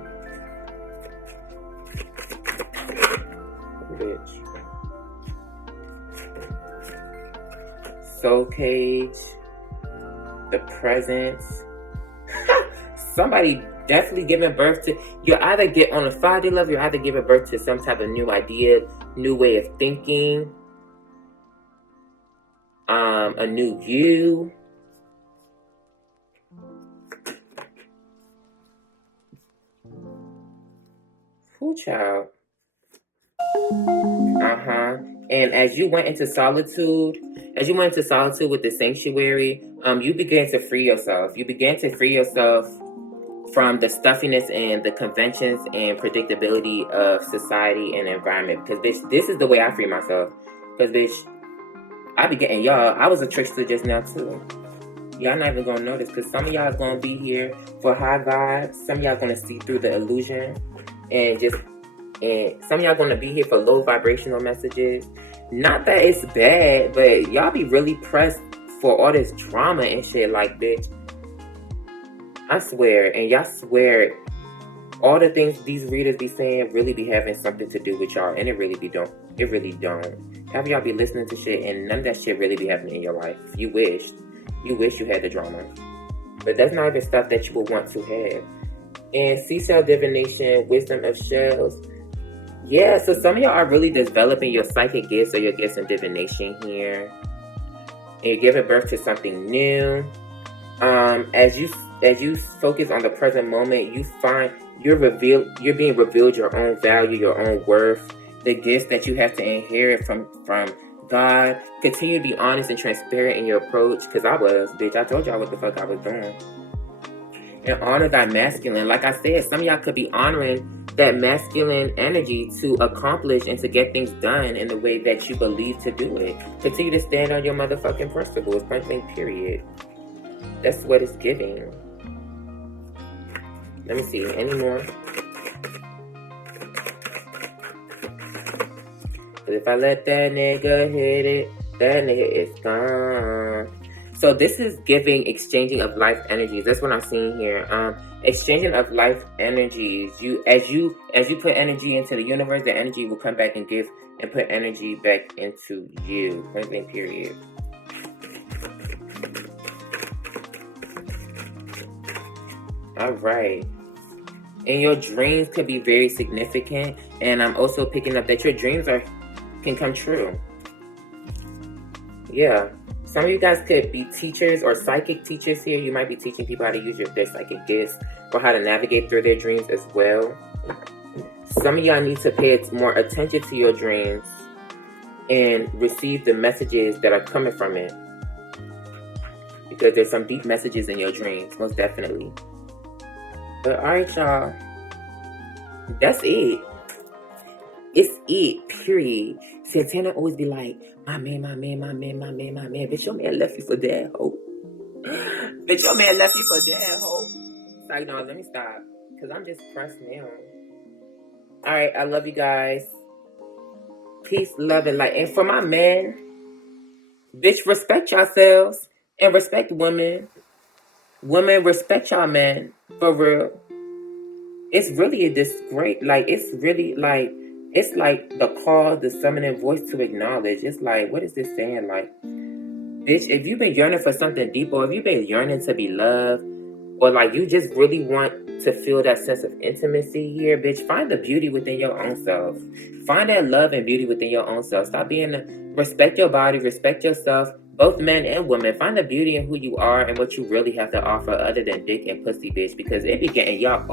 bitch. Soul cage, the presence. Somebody definitely giving birth to, you're either get on a 5D level, you're either giving birth to some type of new idea, new way of thinking, a new you. Who child? And as you went into solitude with the sanctuary, you began to free yourself. You began to free yourself from the stuffiness and the conventions and predictability of society and environment. Because, bitch, this is the way I free myself. Because, bitch, I be getting y'all. I was a trickster just now, too. Y'all not even gonna notice. Because some of y'all is gonna be here for high vibes. Some of y'all gonna see through the illusion. And some of y'all gonna be here for low vibrational messages. Not that it's bad, but y'all be really pressed for all this drama and shit. Like, bitch, I swear, and y'all swear, all the things these readers be saying really be having something to do with y'all, and it really don't. Have y'all be listening to shit, and none of that shit really be happening in your life. You wish you had the drama, but that's not even stuff that you would want to have. And seashell divination, wisdom of shells. Yeah, so some of y'all are really developing your psychic gifts or your gifts in divination here, and you're giving birth to something new. As you focus on the present moment, you find you're being revealed your own value, your own worth, the gifts that you have to inherit from God. Continue to be honest and transparent in your approach, because I told y'all what the fuck I was doing. And honor thy masculine. Like I said, some of y'all could be honoring that masculine energy to accomplish and to get things done in the way that you believe to do it. Continue to stand on your motherfucking principles, point blank period. That's what it's giving. Let me see, any more? But if I let that nigga hit it, that nigga is gone. So this is giving exchanging of life energies. That's what I'm seeing here. Exchanging of life energies. As you put energy into the universe, the energy will come back and give and put energy back into you. Point blank period. All right. And your dreams could be very significant. And I'm also picking up that your dreams can come true. Yeah. Some of you guys could be teachers or psychic teachers here. You might be teaching people how to use their psychic gifts or how to navigate through their dreams as well. Some of y'all need to pay more attention to your dreams and receive the messages that are coming from it. Because there's some deep messages in your dreams, most definitely. But alright, y'all. That's it. It's it, period. Santana always be like, my man. Bitch, your man left you for that, hoe. Bitch, your man left you for that, hoe. It's like, no, let me stop. Because I'm just pressed now. Alright, I love you guys. Peace, love, and light. And for my men, bitch, respect yourselves. And respect women. Women, respect y'all men. For real. It's really this great, like, it's really like, it's like the call, the summoning voice to acknowledge. It's like, what is this saying? Like, bitch, if you've been yearning for something deep, or if you've been yearning to be loved, or like you just really want to feel that sense of intimacy here, bitch, find the beauty within your own self. Find that love and beauty within your own self. Stop respect your body, respect yourself, both men and women. Find the beauty in who you are and what you really have to offer other than dick and pussy, bitch, because it be getting y'all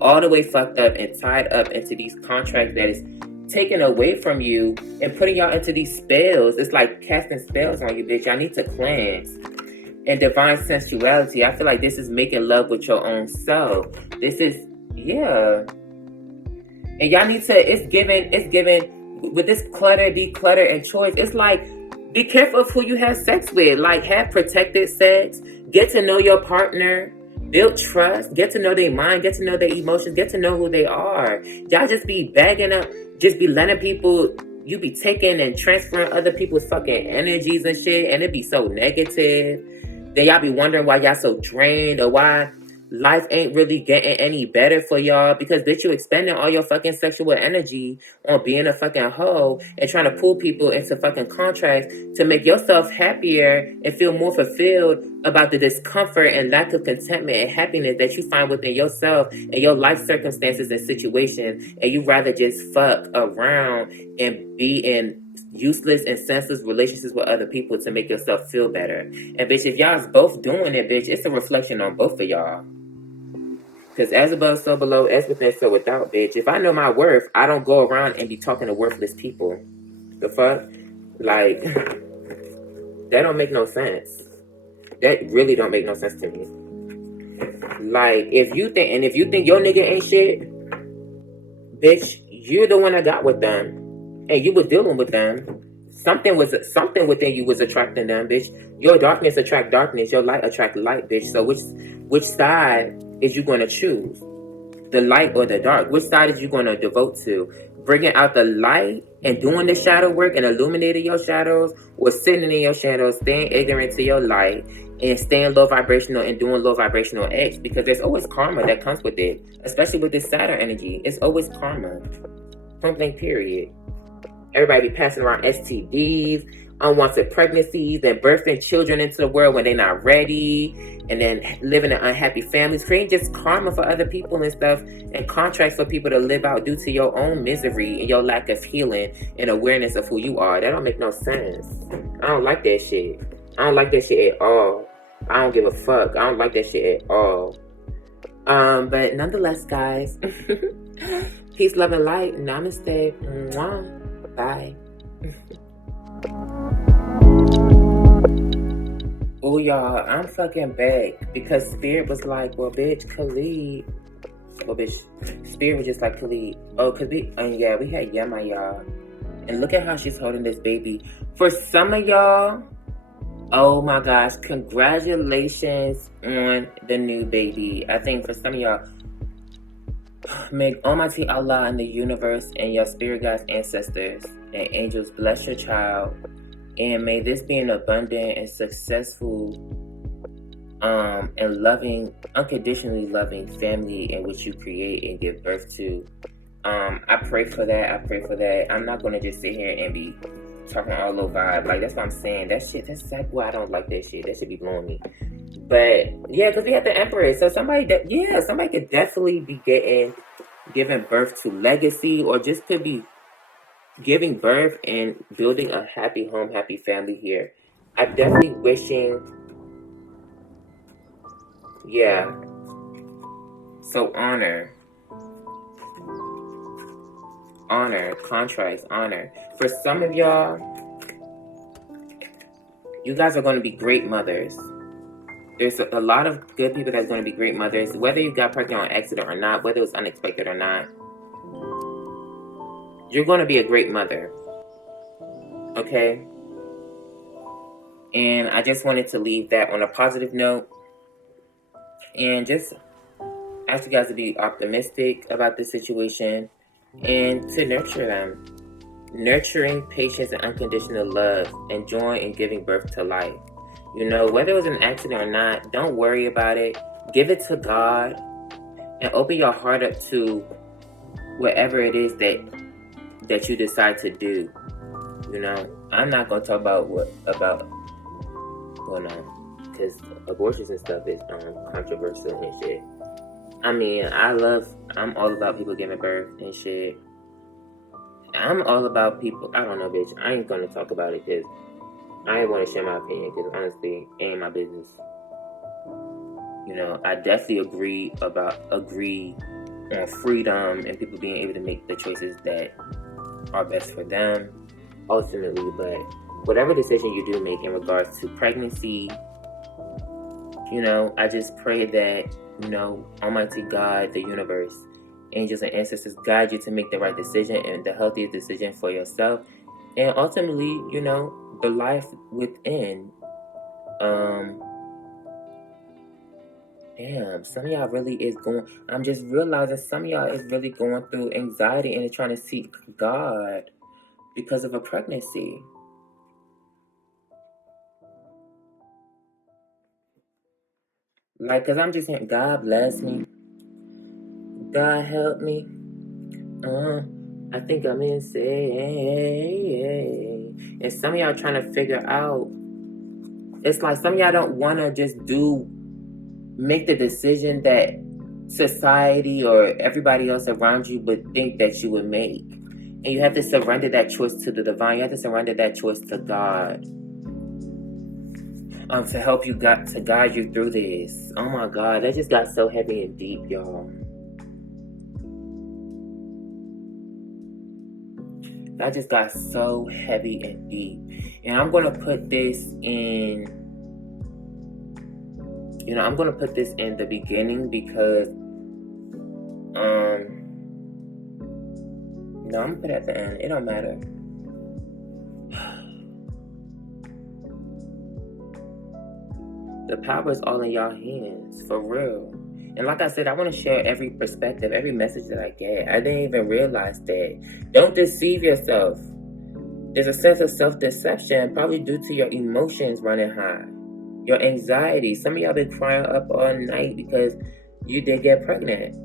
all the way fucked up and tied up into these contracts that is taken away from you and putting y'all into these spells. It's like casting spells on you, bitch. Y'all need to cleanse. and divine sensuality. I feel like this is making love with your own self. This is, yeah. And y'all need to, it's given, with this clutter, declutter, and choice, it's like, be careful of who you have sex with. Like, have protected sex. Get to know your partner. Build trust. Get to know their mind. Get to know their emotions. Get to know who they are. Y'all just be bagging up. Just be letting people, you be taking and transferring other people's fucking energies and shit. And it be so negative. Then y'all be wondering why y'all so drained, or why life ain't really getting any better for y'all, because bitch, you expending all your fucking sexual energy on being a fucking hoe and trying to pull people into fucking contracts to make yourself happier and feel more fulfilled about the discomfort and lack of contentment and happiness that you find within yourself and your life circumstances and situations. And you rather just fuck around and be in useless and senseless relationships with other people to make yourself feel better. And bitch, if y'all's both doing it, bitch, it's a reflection on both of y'all. Because as above, so below, as within, so without, bitch. If I know my worth, I don't go around and be talking to worthless people. The fuck? Like, that don't make no sense. That really don't make no sense to me. Like, if you think your nigga ain't shit, bitch, you're the one that got with them. And you was dealing with them. Something within you was attracting them, bitch. Your darkness attract darkness. Your light attract light, bitch. So which side is you going to choose? The light or the dark? Which side is you going to devote to? Bringing out the light and doing the shadow work and illuminating your shadows, or sitting in your shadows, staying ignorant to your light and staying low vibrational and doing low vibrational acts? Because there's always karma that comes with it, especially with this Saturn energy. It's always karma. Something, period. Everybody be passing around STDs, unwanted pregnancies, and birthing children into the world when they're not ready, and then living in unhappy families, creating just karma for other people and stuff, and contracts for people to live out due to your own misery and your lack of healing and awareness of who you are. That don't make no sense. I don't like that shit. I don't like that shit at all. I don't give a fuck. I don't like that shit at all. But nonetheless, guys, peace, love, and light. Namaste. Mwah. Bye. Oh, y'all, I'm fucking back because Spirit was like, well, bitch, Khalid. Well, bitch, Spirit was just like, Khalid. Oh, cause we had Yama, y'all. And look at how she's holding this baby. For some of y'all, oh my gosh, congratulations on the new baby. I think for some of y'all, may Almighty Allah and the universe and your spirit guides, ancestors, and angels bless your child. And may this be an abundant and successful and loving, unconditionally loving family in which you create and give birth to. I pray for that. I'm not going to just sit here and be talking all low vibe. Like, that's what I'm saying. That's like why I don't like that shit. That should be blowing me. But yeah, because we have the Empress. So somebody could definitely be giving birth to legacy, or just could be giving birth and building a happy home, happy family here. I'm definitely wishing, yeah. So honor, contrast, honor. For some of y'all, you guys are going to be great mothers. There's a lot of good people that's going to be great mothers, whether you got pregnant on accident or not, whether it was unexpected or not. You're going to be a great mother. Okay? And I just wanted to leave that on a positive note. And just ask you guys to be optimistic about the situation and to nurture them. Nurturing patience and unconditional love, and joy in giving birth to life. You know, whether it was an accident or not, don't worry about it. Give it to God and open your heart up to whatever it is that you decide to do. You know, I'm not going to talk about because abortions and stuff is controversial and shit. I mean, I'm all about people giving birth and shit. I'm all about people, I don't know, bitch. I ain't going to talk about it because I ain't want to share my opinion, because honestly, it ain't my business. You know, I definitely agree on freedom and people being able to make the choices that are best for them, ultimately. But whatever decision you do make in regards to pregnancy, I just pray that, Almighty God, the universe, angels and ancestors guide you to make the right decision and the healthiest decision for yourself. And ultimately, the life within. Damn, some of y'all really is going, I'm just realizing some of y'all is really going through anxiety and trying to seek God because of a pregnancy. Like, because I'm just saying, God bless me. God help me. I think I'm insane. And some of y'all trying to figure out, it's like some of y'all don't want to just make the decision that society or everybody else around you would think that you would make. And you have to surrender that choice to the divine. You have to surrender that choice to God. To help you to guide you through this. Oh my God, that just got so heavy and deep, y'all. That just got so heavy and deep. And I'm gonna put this in, I'm gonna put this in the beginning because no, I'm gonna put it at the end. It don't matter. The power is all in y'all hands, for real. And like I said, I want to share every perspective, every message that I get. I didn't even realize that. Don't deceive yourself. There's a sense of self-deception, probably due to your emotions running high. Your anxiety. Some of y'all been crying up all night because you did get pregnant.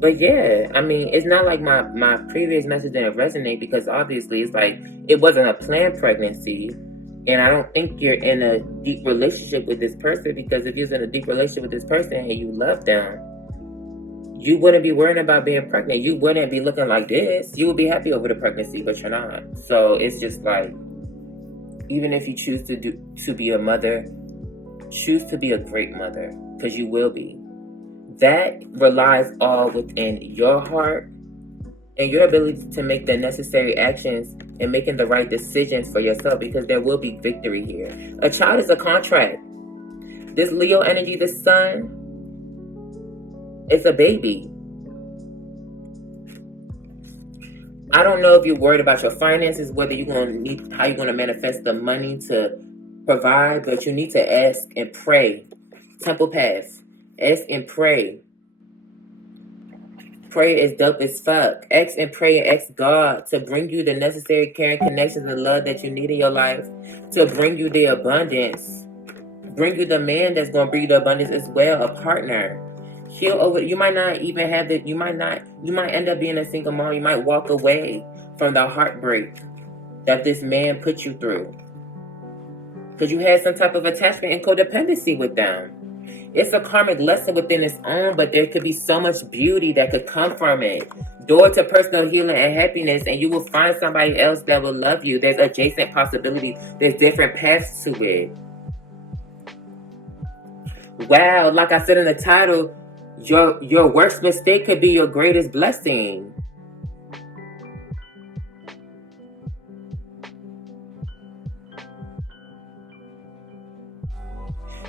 But yeah, I mean, it's not like my previous message didn't resonate because obviously it's like it wasn't a planned pregnancy. And I don't think you're in a deep relationship with this person, because if you're in a deep relationship with this person and you love them, you wouldn't be worrying about being pregnant. You wouldn't be looking like this. You would be happy over the pregnancy, but you're not. So it's just like, even if you choose to be a mother, choose to be a great mother, because you will be. That relies all within your heart and your ability to make the necessary actions and making the right decisions for yourself, because there will be victory here. A child is a contract. This Leo energy, the sun, it's a baby. I don't know if you're worried about your finances, whether you're going to need, how you're going to manifest the money to provide, but you need to ask and pray. Temple path. Ask and pray. Prayer is dope as fuck. Ask and pray and ask God to bring you the necessary caring connections and love that you need in your life, to bring you the abundance. Bring you the man that's going to bring you the abundance as well, a partner. Heal over. You might not even have it. You might end up being a single mom. You might walk away from the heartbreak that this man put you through, because you had some type of attachment and codependency with them. It's a karmic lesson within its own, but there could be so much beauty that could come from it. Door to personal healing and happiness, and you will find somebody else that will love you. There's adjacent possibilities. There's different paths to it. Wow, like I said in the title, your worst mistake could be your greatest blessing.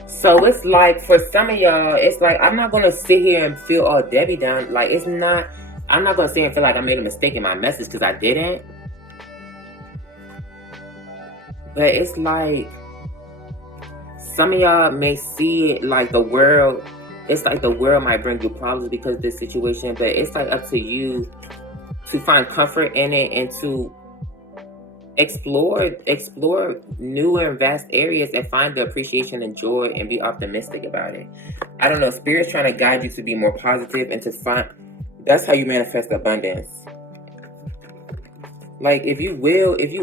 So it's like, for some of y'all, it's like, I'm not going to sit here and feel all Debbie down. Like, I'm not going to sit here and feel like I made a mistake in my message, because I didn't. But it's like, some of y'all may see it like the world, it's like the world might bring you problems because of this situation, but it's like up to you to find comfort in it and to explore new and vast areas and find the appreciation and joy and be optimistic about it. I don't know, Spirit's trying to guide you to be more positive and to find, that's how you manifest abundance. Like, if you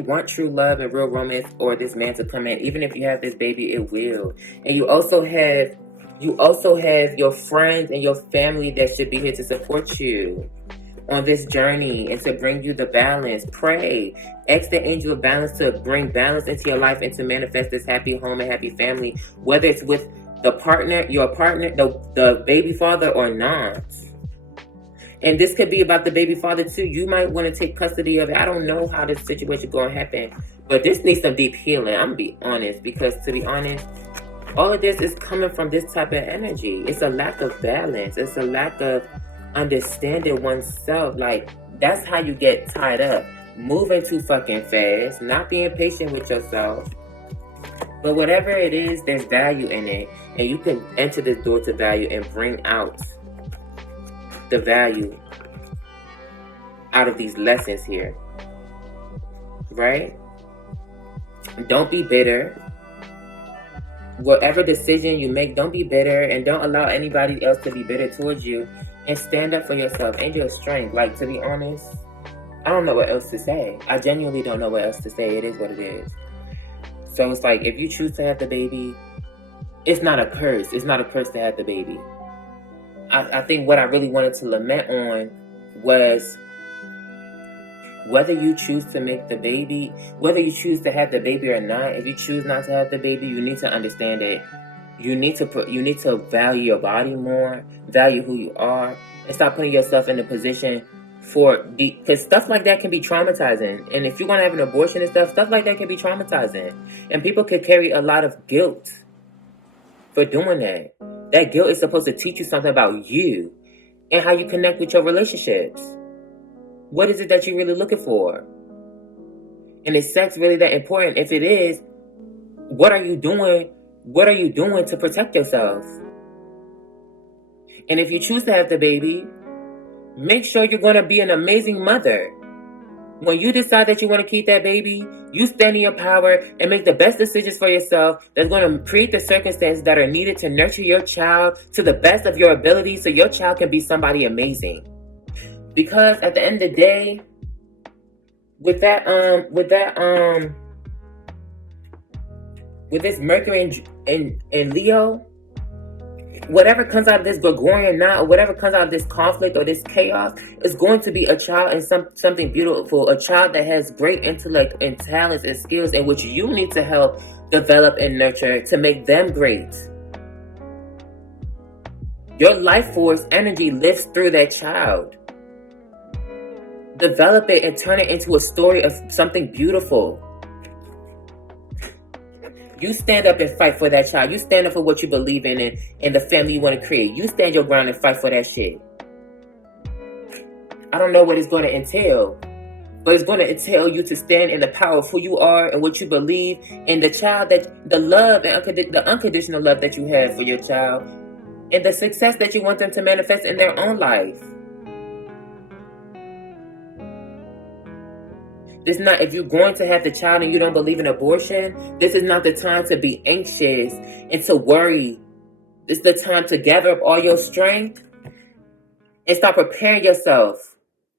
want true love and real romance, or this man to come in, even if you have this baby, it will. And you also have your friends and your family that should be here to support you on this journey and to bring you the balance. Pray. Ask the angel of balance to bring balance into your life and to manifest this happy home and happy family, whether it's with your partner, the baby father, or not. And this could be about the baby father too. You might want to take custody of it. I don't know how this situation is going to happen, But this needs some deep healing. I'm going to be honest. Because to be honest, all of this is coming from this type of energy. It's a lack of balance. It's a lack of understanding oneself. Like, that's how you get tied up. Moving too fucking fast. Not being patient with yourself. But whatever it is, there's value in it. And you can enter this door to value and bring out the value out of these lessons here. Right? Don't be bitter. Whatever decision you make, don't be bitter. And don't allow anybody else to be bitter towards you. And stand up for yourself and your strength. Like, to be honest, I don't know what else to say. I genuinely don't know what else to say. It is what it is. So it's like, if you choose to have the baby, it's not a curse. It's not a curse to have the baby. I think what I really wanted to lament on was whether you choose to make the baby, whether you choose to have the baby or not. If you choose not to have the baby, you need to understand that you need to value your body more, value who you are, and stop putting yourself in a position because stuff like that can be traumatizing. And if you're going to have an abortion and stuff like that can be traumatizing. And people could carry a lot of guilt for doing that. That guilt is supposed to teach you something about you and how you connect with your relationships. What is it that you're really looking for? And is sex really that important? If it is, what are you doing? What are you doing to protect yourself? And if you choose to have the baby, make sure you're going to be an amazing mother. When you decide that you want to keep that baby, you stand in your power and make the best decisions for yourself that's going to create the circumstances that are needed to nurture your child to the best of your ability so your child can be somebody amazing. Because at the end of the day, with this Mercury in Leo, whatever comes out of this Gregorian knot, or whatever comes out of this conflict or this chaos, is going to be a child and something beautiful. A child that has great intellect and talents and skills in which you need to help develop and nurture to make them great. Your life force energy lives through that child. Develop it and turn it into a story of something beautiful. You stand up and fight for that child. You stand up for what you believe in and the family you want to create. You stand your ground and fight for that shit. I don't know what it's going to entail, but it's going to entail you to stand in the power of who you are and what you believe, and the love and the unconditional love that you have for your child, and the success that you want them to manifest in their own life. If you're going to have the child and you don't believe in abortion, this is not the time to be anxious and to worry. This is the time to gather up all your strength and start preparing yourself.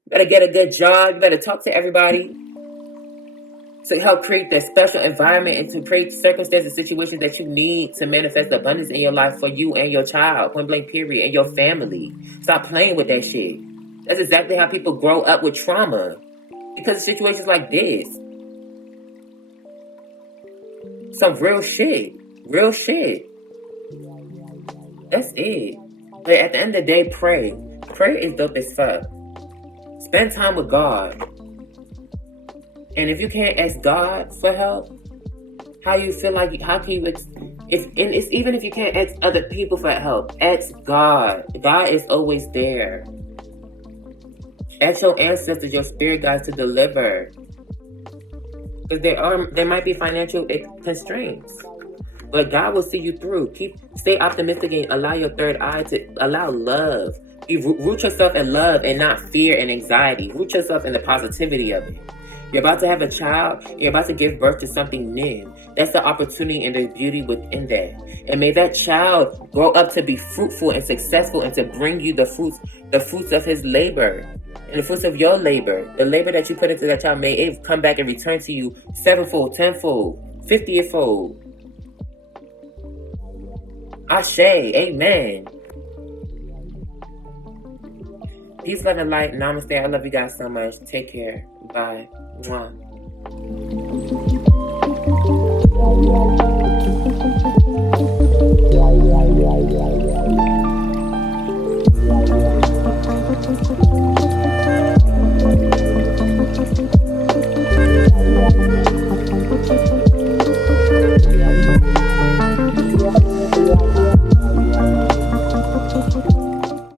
You better get a good job. You better talk to everybody to help create that special environment and to create circumstances, situations that you need to manifest abundance in your life for you and your child, point blank period, and your family. Stop playing with that shit. That's exactly how people grow up with trauma. Because of situations like this. Some real shit. Real shit. That's it. But at the end of the day, pray. Prayer is dope as fuck. Spend time with God. And if you can't ask God for help, how can you even if you can't ask other people for help, ask God. God is always there. Ask your ancestors, your spirit guides to deliver. Because there might be financial constraints. But God will see you through. Stay optimistic and allow your third eye to allow love. You root yourself in love and not fear and anxiety. Root yourself in the positivity of it. You're about to have a child. You're about to give birth to something new. That's the opportunity and the beauty within that. And may that child grow up to be fruitful and successful and to bring you the fruits of his labor. And the fruits of your labor. The labor that you put into that child, may it come back and return to you 7-fold, 10-fold, 50-fold. Ashe. Amen. Peace, love, and light. Namaste. I love you guys so much. Take care. Bye. Mwah.